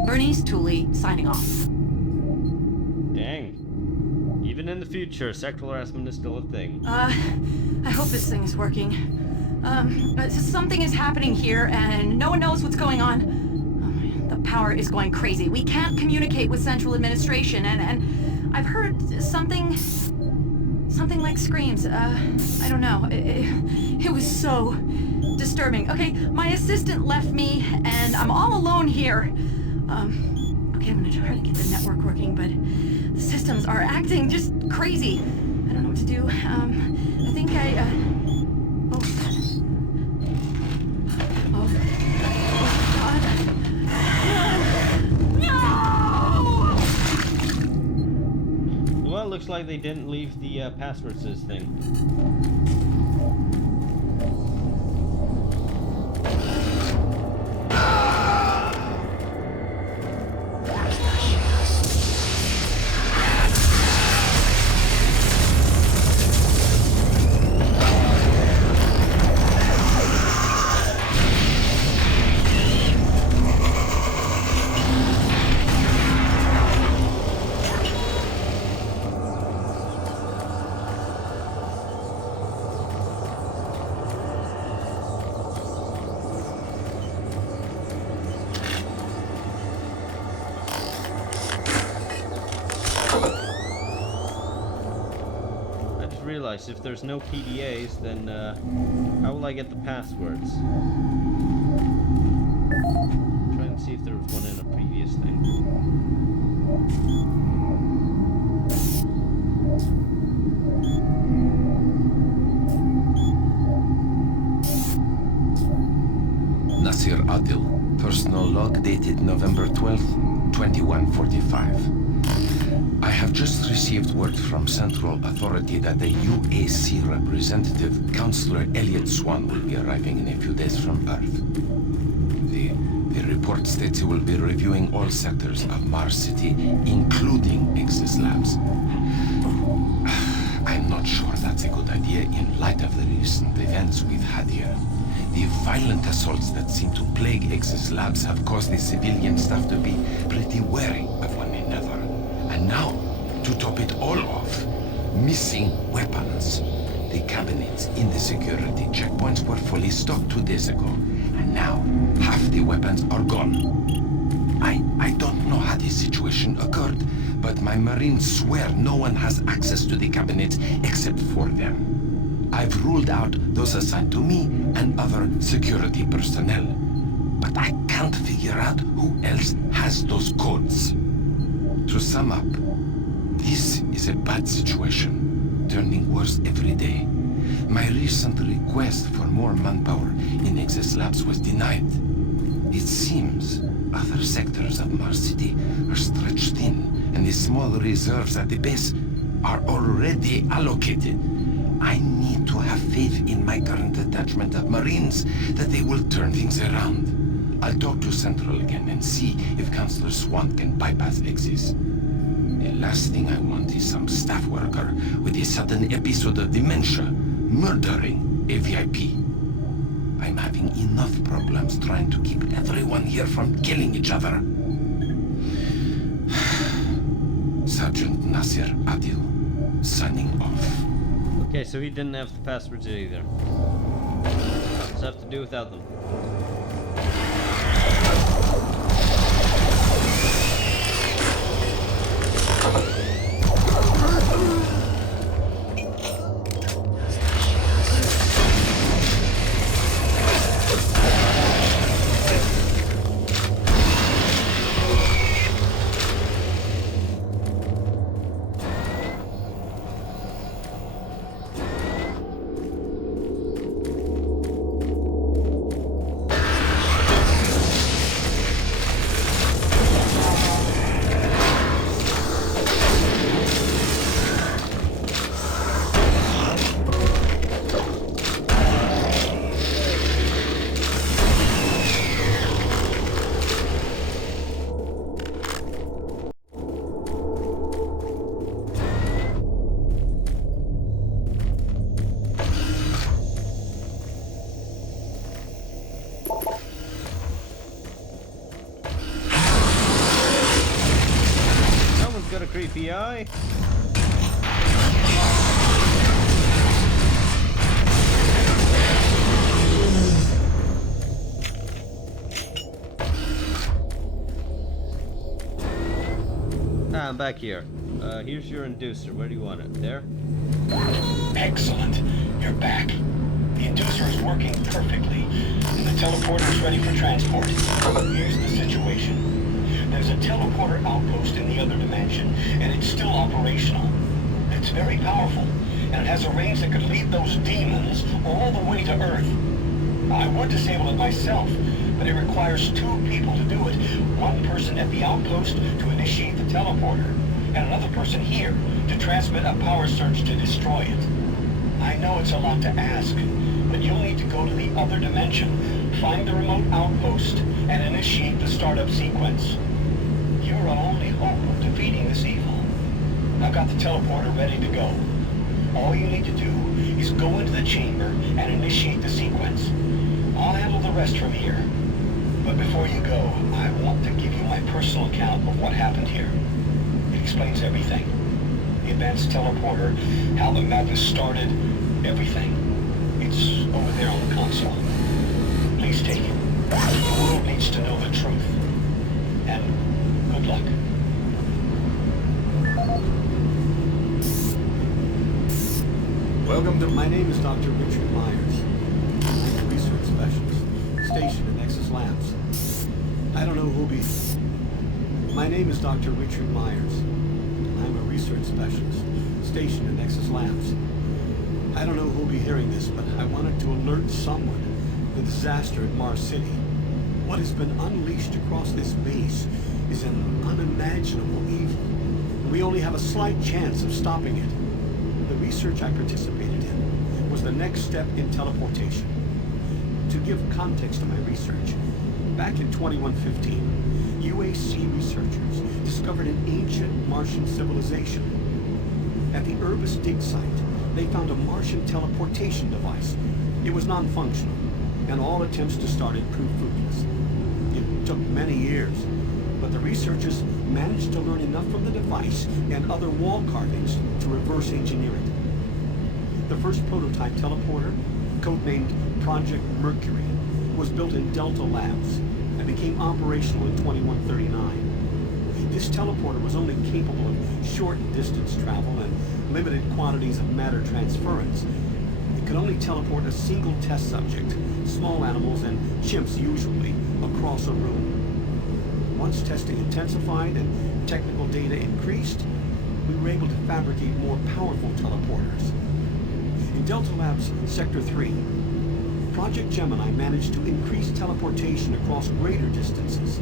Bernice Tooley, signing off. Dang. Even in the future, sexual harassment is still a thing. I hope this thing is working. Something is happening here, and no one knows what's going on. The power is going crazy. We can't communicate with Central Administration, and I've heard something like screams. I don't know. It was so disturbing. Okay, my assistant left me, and I'm all alone here. Okay, I'm gonna try to get the network working, but the systems are acting just crazy. I don't know what to do. I think oh, No! Well, it looks like they didn't leave the passwords to this thing. If there's no PDAs, then how will I get the passwords? Try and see if there was one in a previous thing. Nasir Adil, personal log dated November 12th, 2145. I have just received word from Central Authority that the UAC representative, Councillor Elliot Swan, will be arriving in a few days from Earth. The report states he will be reviewing all sectors of Mars City, including Exis Labs. I'm not sure that's a good idea in light of the recent events we've had here. The violent assaults that seem to plague Exis Labs have caused the civilian staff to be pretty wary of one another. And now, to top it all off, missing weapons. The cabinets in the security checkpoints were fully stocked 2 days ago, and now half the weapons are gone. I don't know how this situation occurred, but my Marines swear no one has access to the cabinets except for them. I've ruled out those assigned to me and other security personnel, but I can't figure out who else has those codes. To sum up, this is a bad situation, turning worse every day. My recent request for more manpower in Exis Labs was denied. It seems other sectors of Mars City are stretched thin, and the small reserves at the base are already allocated. I need to have faith in my current detachment of Marines that they will turn things around. I'll talk to Central again and see if Councillor Swan can bypass Exis. The last thing I want is some staff worker with a sudden episode of dementia murdering a VIP. I'm having enough problems trying to keep everyone here from killing each other. Sergeant Nasir Adil, signing off. Okay, so he didn't have the passwords either. Just have to do without them. Got a creepy eye. Ah, I'm back here. Here's your inducer. Where do you want it? There? Excellent. You're back. The inducer is working perfectly, and the teleporter is ready for transport. Here's the situation. There's a teleporter outpost in the other dimension, and it's still operational. It's very powerful, and it has a range that could lead those demons all the way to Earth. I would disable it myself, but it requires 2 people to do it. One person at the outpost to initiate the teleporter, and another person here to transmit a power surge to destroy it. I know it's a lot to ask, but you'll need to go to the other dimension, find the remote outpost, and initiate the startup sequence. Your only hope of defeating this evil. I've got the teleporter ready to go. All you need to do is go into the chamber and initiate the sequence. I'll handle the rest from here. But before you go, I want to give you my personal account of what happened here. It explains everything. The advanced teleporter, how the madness started, everything. It's over there on the console. Please take it. The world needs to know the truth. And good luck. Welcome to... My name is Dr. Richard Myers. I'm a research specialist, stationed in Nexus Labs. I don't know who'll be... My name is Dr. Richard Myers. I'm a research specialist, stationed in Nexus Labs. I don't know who'll be hearing this, but I wanted to alert someone of the disaster at Mars City. What has been unleashed across this base is an unimaginable evil. We only have a slight chance of stopping it. The research I participated in was the next step in teleportation. To give context to my research, back in 2115, UAC researchers discovered an ancient Martian civilization. At the Urbis dig site, they found a Martian teleportation device. It was non-functional, and all attempts to start it proved fruitless. It took many years, but the researchers managed to learn enough from the device and other wall carvings to reverse engineer it. The first prototype teleporter, codenamed Project Mercury, was built in Delta Labs and became operational in 2139. This teleporter was only capable of short distance travel and limited quantities of matter transference. It could only teleport a single test subject, small animals and chimps usually, across a room. Once testing intensified and technical data increased, we were able to fabricate more powerful teleporters. In Delta Labs Sector 3, Project Gemini managed to increase teleportation across greater distances.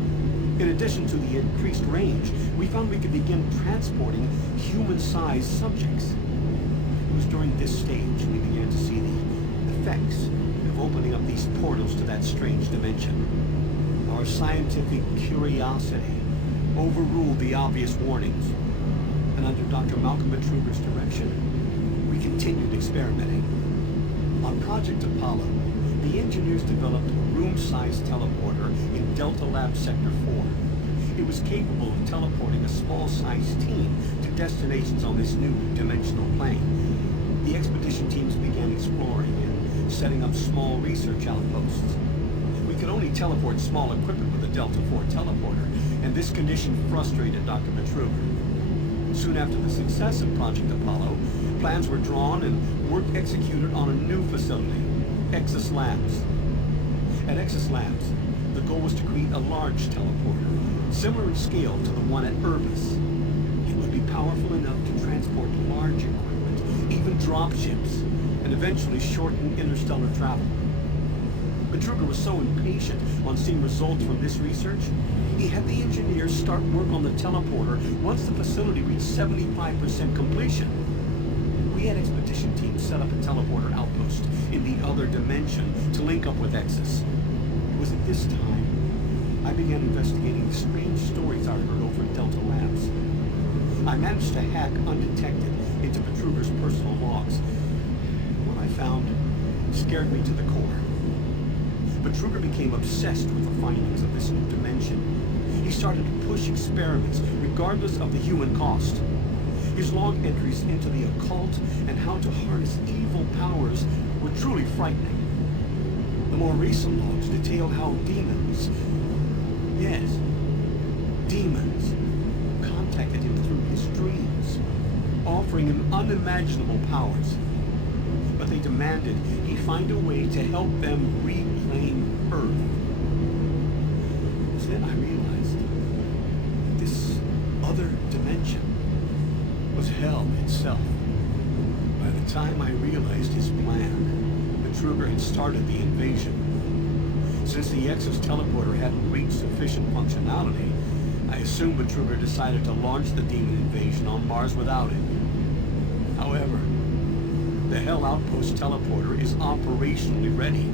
In addition to the increased range, we found we could begin transporting human-sized subjects. It was during this stage we began to see the effects of opening up these portals to that strange dimension. Our scientific curiosity overruled the obvious warnings, and under Dr. Malcolm Matruger's direction, we continued experimenting. On Project Apollo, The engineers developed a room-sized teleporter in Delta Lab Sector 4. It was capable of teleporting a small-sized team to destinations on this new dimensional plane. The expedition teams began exploring and setting up small research outposts. We could only teleport small equipment with a Delta 4 teleporter, and this condition frustrated Dr. Betruger. Soon after the success of Project Apollo, plans were drawn and work executed on a new facility, Exus Labs. At Exus Labs, the goal was to create a large teleporter, similar in scale to the one at Urbis. It would be powerful enough to transport large equipment, even dropships, and eventually shorten interstellar travel. Betruger was so impatient on seeing results from this research, he had the engineers start work on the teleporter once the facility reached 75% completion. We had expedition teams set up a teleporter outpost in the other dimension to link up with Exus. It was at this time I began investigating the strange stories I heard over at Delta Labs. I managed to hack undetected into Betruger's personal logs. What I found scared me to the core. Betruger became obsessed with the findings of this new dimension. He started to push experiments regardless of the human cost. His log entries into the occult and how to harness evil powers were truly frightening. The more recent logs detail how demons, yes, demons, contacted him through his dreams, offering him unimaginable powers. But they demanded he find a way to help them reclaim Earth. Then I realized this other dimension was hell itself. By the time I realized his plan, Betruger had started the invasion. Since the Exus teleporter hadn't reached sufficient functionality, I assumed Betruger decided to launch the demon invasion on Mars without it. However, the Hell Outpost teleporter is operationally ready,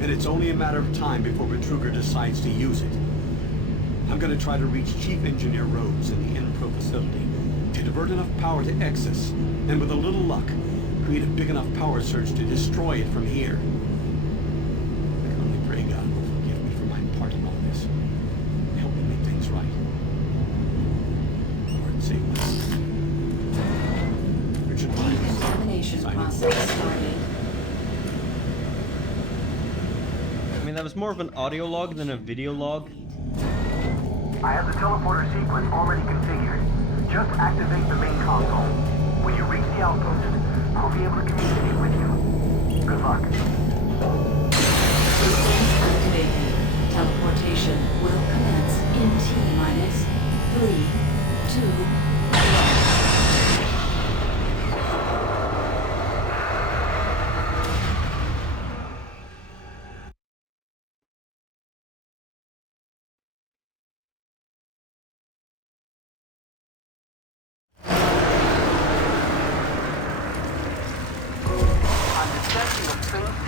and it's only a matter of time before Betruger decides to use it. I'm going to try to reach Chief Engineer Rhodes in the Info facility to divert enough power to Exus, and with a little luck, create a big enough power surge to destroy it from here. I can only pray God will forgive me for my part in all this. Help me make things right. Lord, save us. Richard Myers. Decontamination process started. I mean, that was more of an audio log than a video log. I have the teleporter sequence already configured. Just activate the main console. When you reach the outpost, I'll be able to communicate with you. Good luck. Sequence activated. Teleportation will commence in T-minus 3, 2, 1.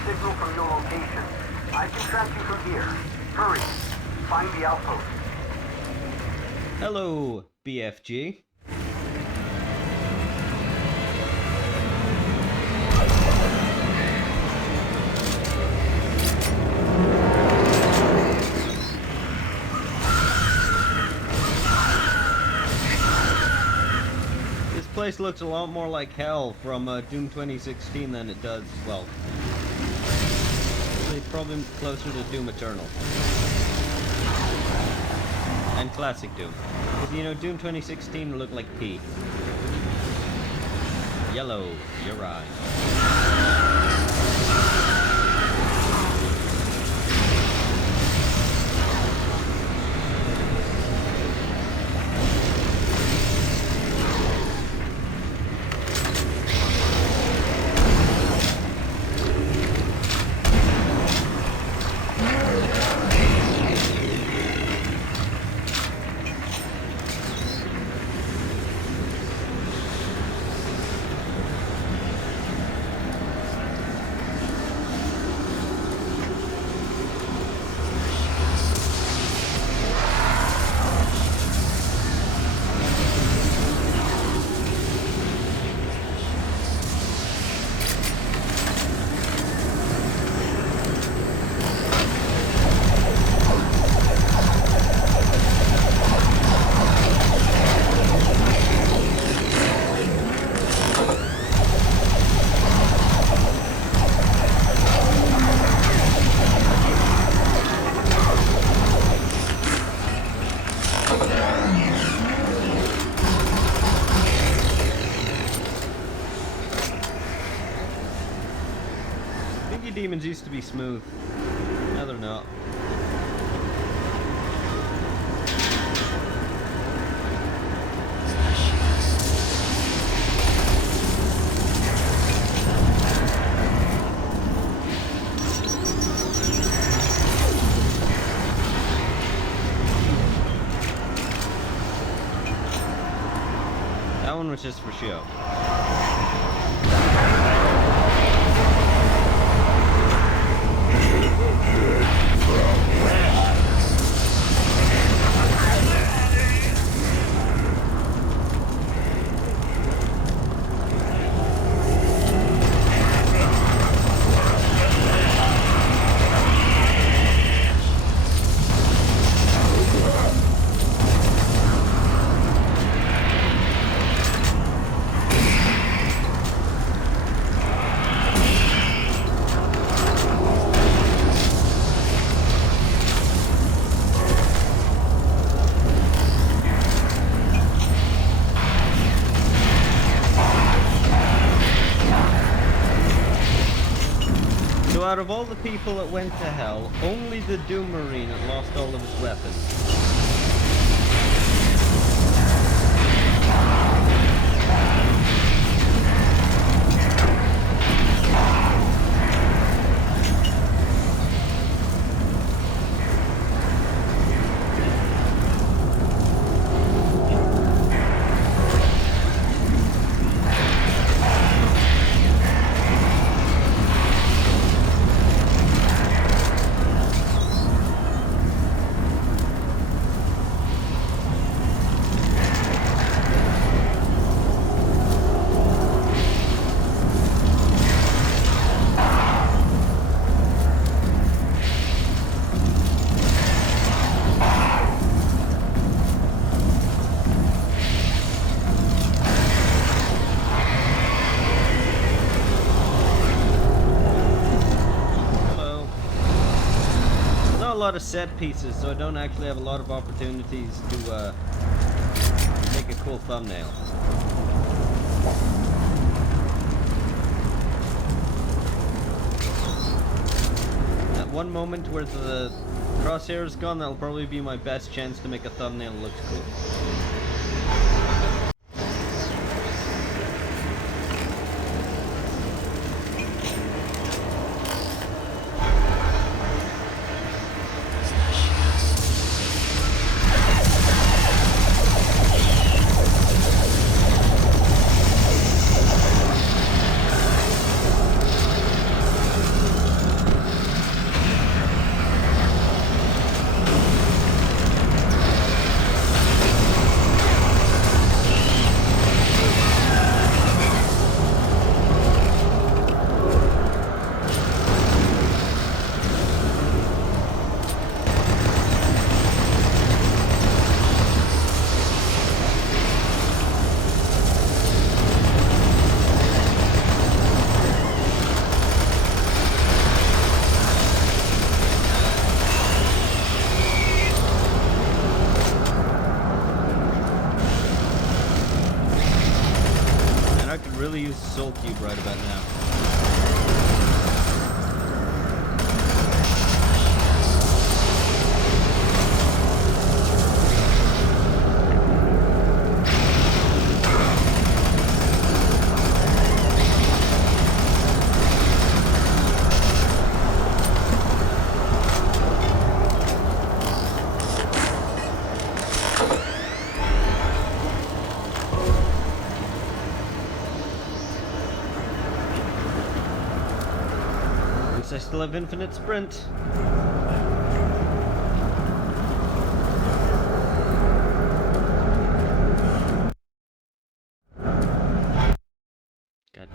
Signal from your location. I can track you from here. Hurry. Find the outpost. Hello, BFG. This place looks a lot more like hell from Doom 2016 than it does, well, probably closer to Doom Eternal. And classic Doom. Because, you know, Doom 2016 looked like pee. Yellow, you're right. Boogie demons used to be smooth. Now they're not. That one was just for show. Out of all the people that went to hell, only the Doom Marine had lost all of his weapons. A lot of set pieces, so I don't actually have a lot of opportunities to make a cool thumbnail. At one moment where the crosshair is gone, that'll probably be my best chance to make a thumbnail that looks cool. Really use Soul Cube right about now. I still have infinite sprint. God.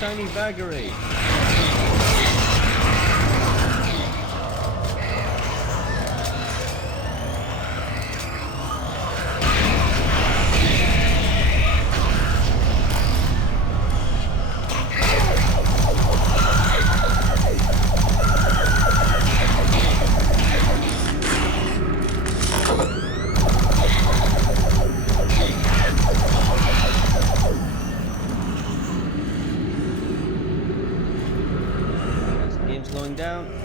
Tiny vagary. slowing down.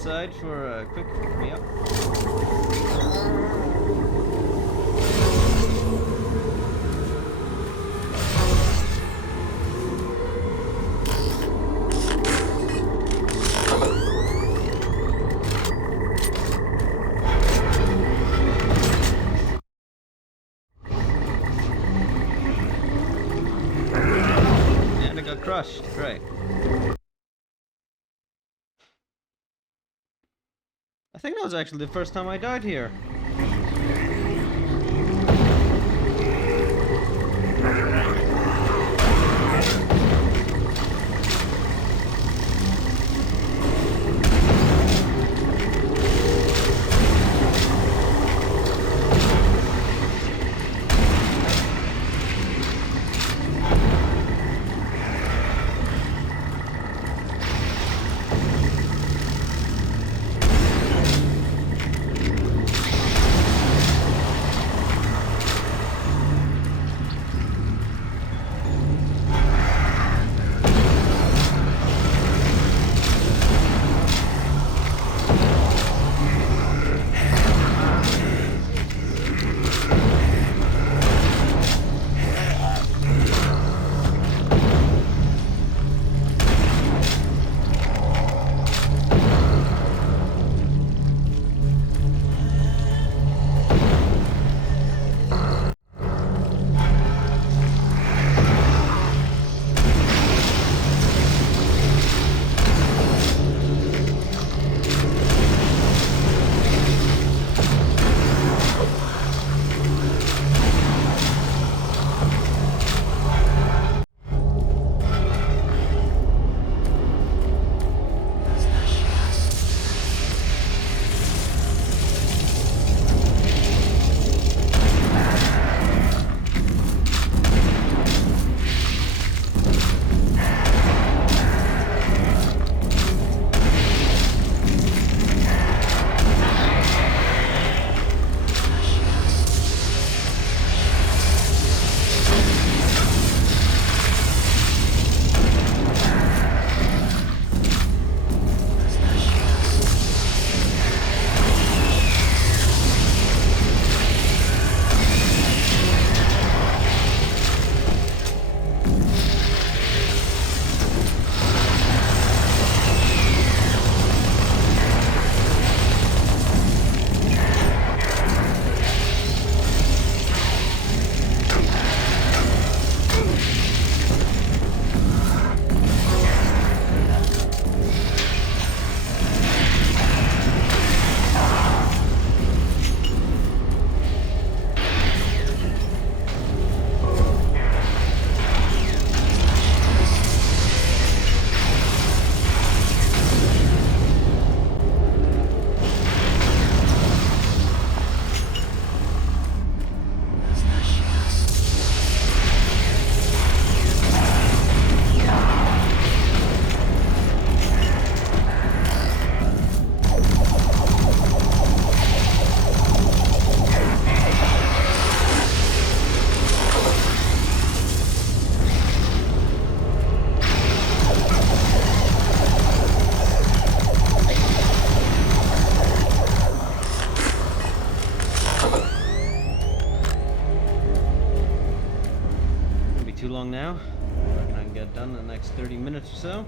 outside for a quick pick-me-up. And it got crushed. Great. I think that was actually the first time I died here. long now. I reckon I can get done in the next 30 minutes or so.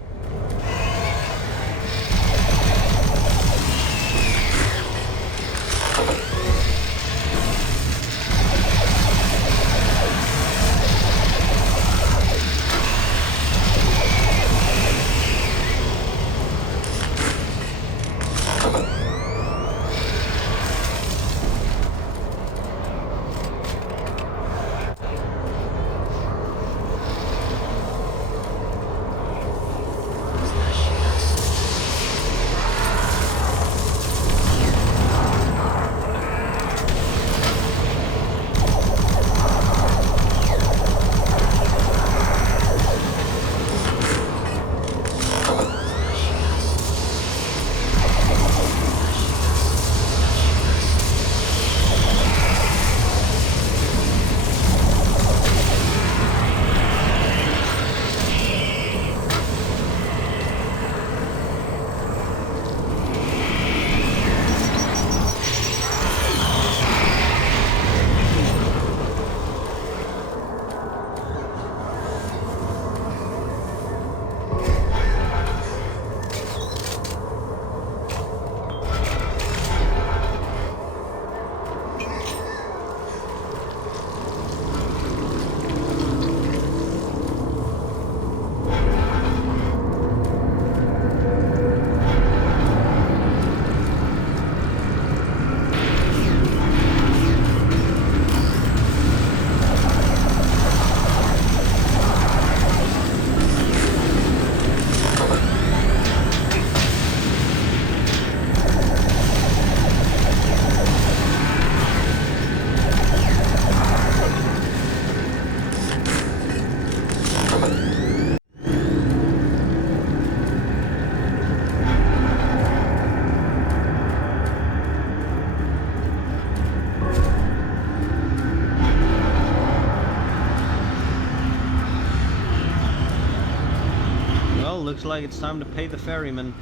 Looks like it's time to pay the ferryman.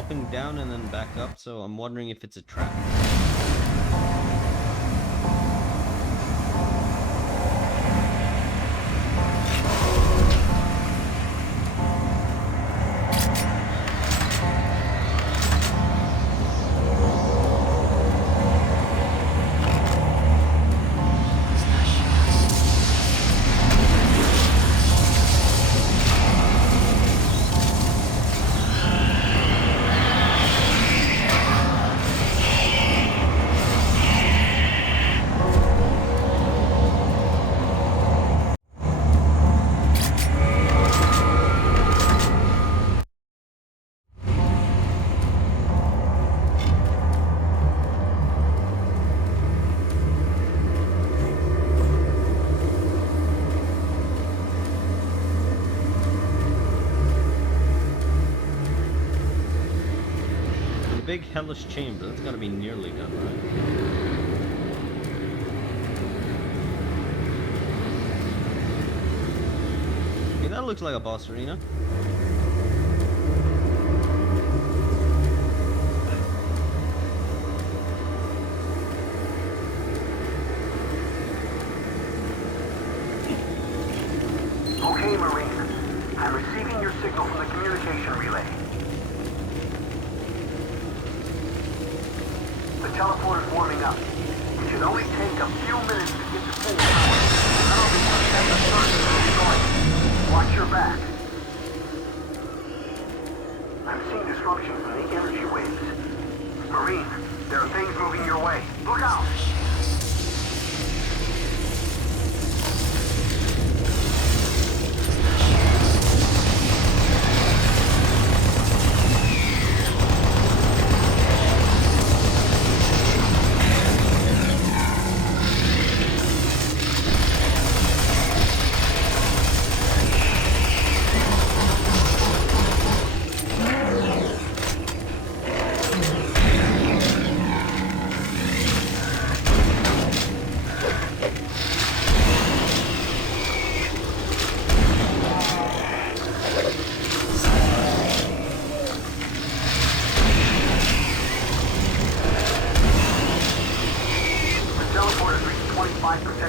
popping down and then back up, so I'm wondering if it's a trap. Big hellish chamber, that's gotta be nearly done, right? Okay, that looks like a boss arena. Okay, Marine. I'm receiving your signal from the communication relay. The teleporter's warming up. It should only take a few minutes to get to full power. Then I'll be able to send the surge to destroy it. Watch your back. I'm seeing disruption from the energy waves. Marine, there are things moving your way. Look out!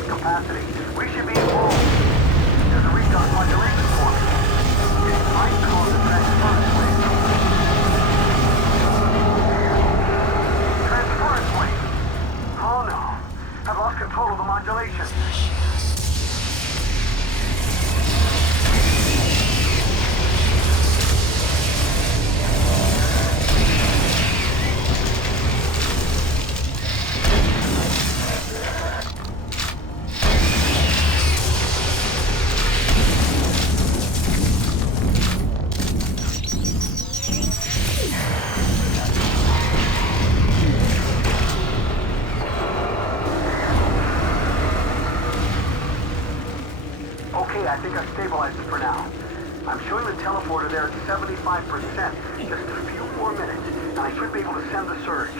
Capacity. We should be involved. There's a recon modulation for me. It might cause a transference wave. Transference wave? Oh no. I've lost control of the modulation. I think I've stabilized it for now. I'm showing the teleporter there at 75%. Just a few more minutes, and I should be able to send the surge.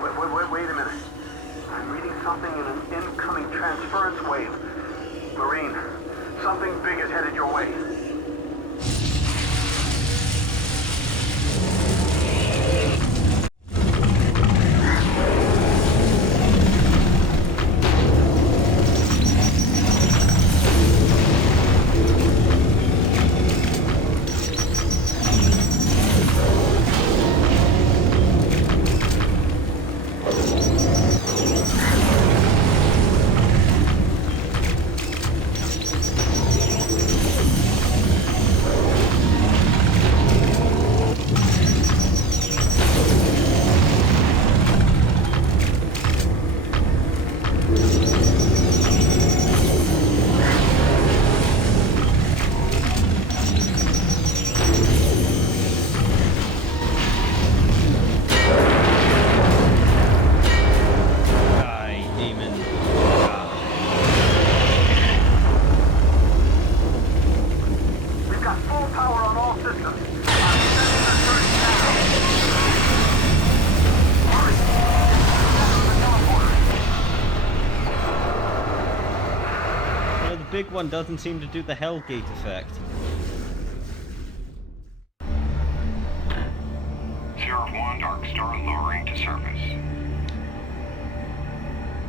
Wait a minute. I'm reading something in an incoming transference wave. Marine, something big is headed your way. Big one doesn't seem to do the Hellgate effect. Dark Star lowering to surface.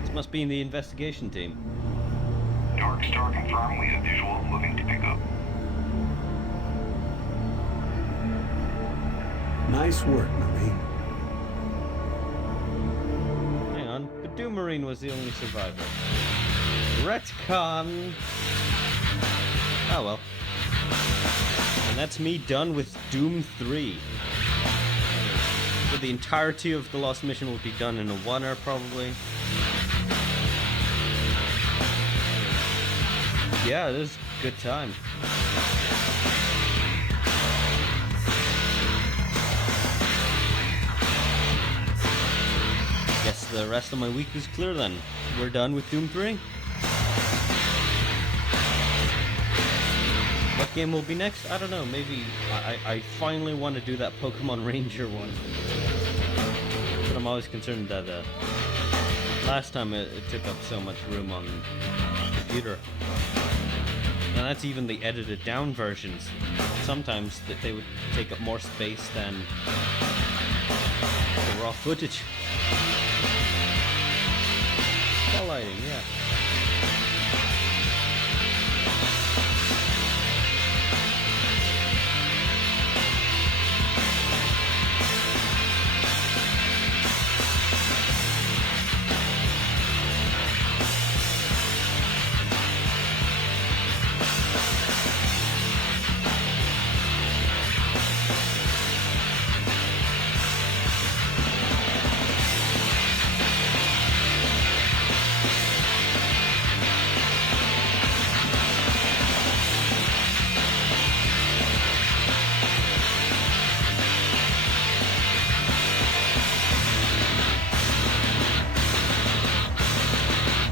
This must be in the investigation team. Dark Star confirmed we have visual moving to pickup. Nice work, Marine. Hang on, but Doom Marine was the only survivor. Retcon! Oh well. And that's me done with Doom 3. So the entirety of the Lost Mission will be done in a one-hour probably. Yeah, it is a good time. Guess the rest of my week is clear then. We're done with Doom 3. What game will be next? I don't know, maybe I finally want to do that Pokemon Ranger one. But I'm always concerned that last time it took up so much room on the computer. And that's even the edited down versions. Sometimes they would take up more space than the raw footage. Well, lighting, yeah.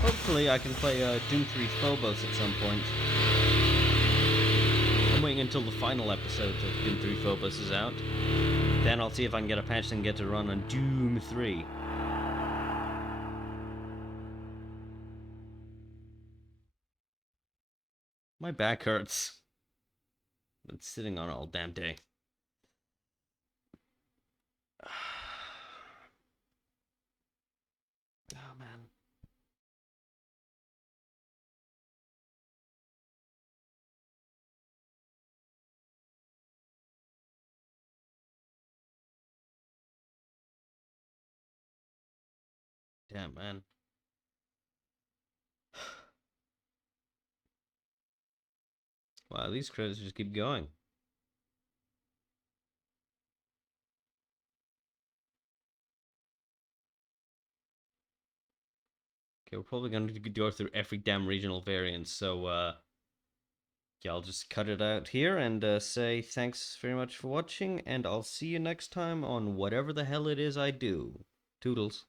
Hopefully I can play Doom 3 Phobos at some point. I'm waiting until the final episode of Doom 3 Phobos is out. Then I'll see if I can get a patch and get to run on Doom 3. My back hurts. Been sitting on it all damn day. Oh man. Damn, man. Wow, these credits just keep going. Okay, we're probably going to go through every damn regional variant, so, yeah, I'll just cut it out here and say thanks very much for watching, and I'll see you next time on whatever the hell it is I do. Toodles.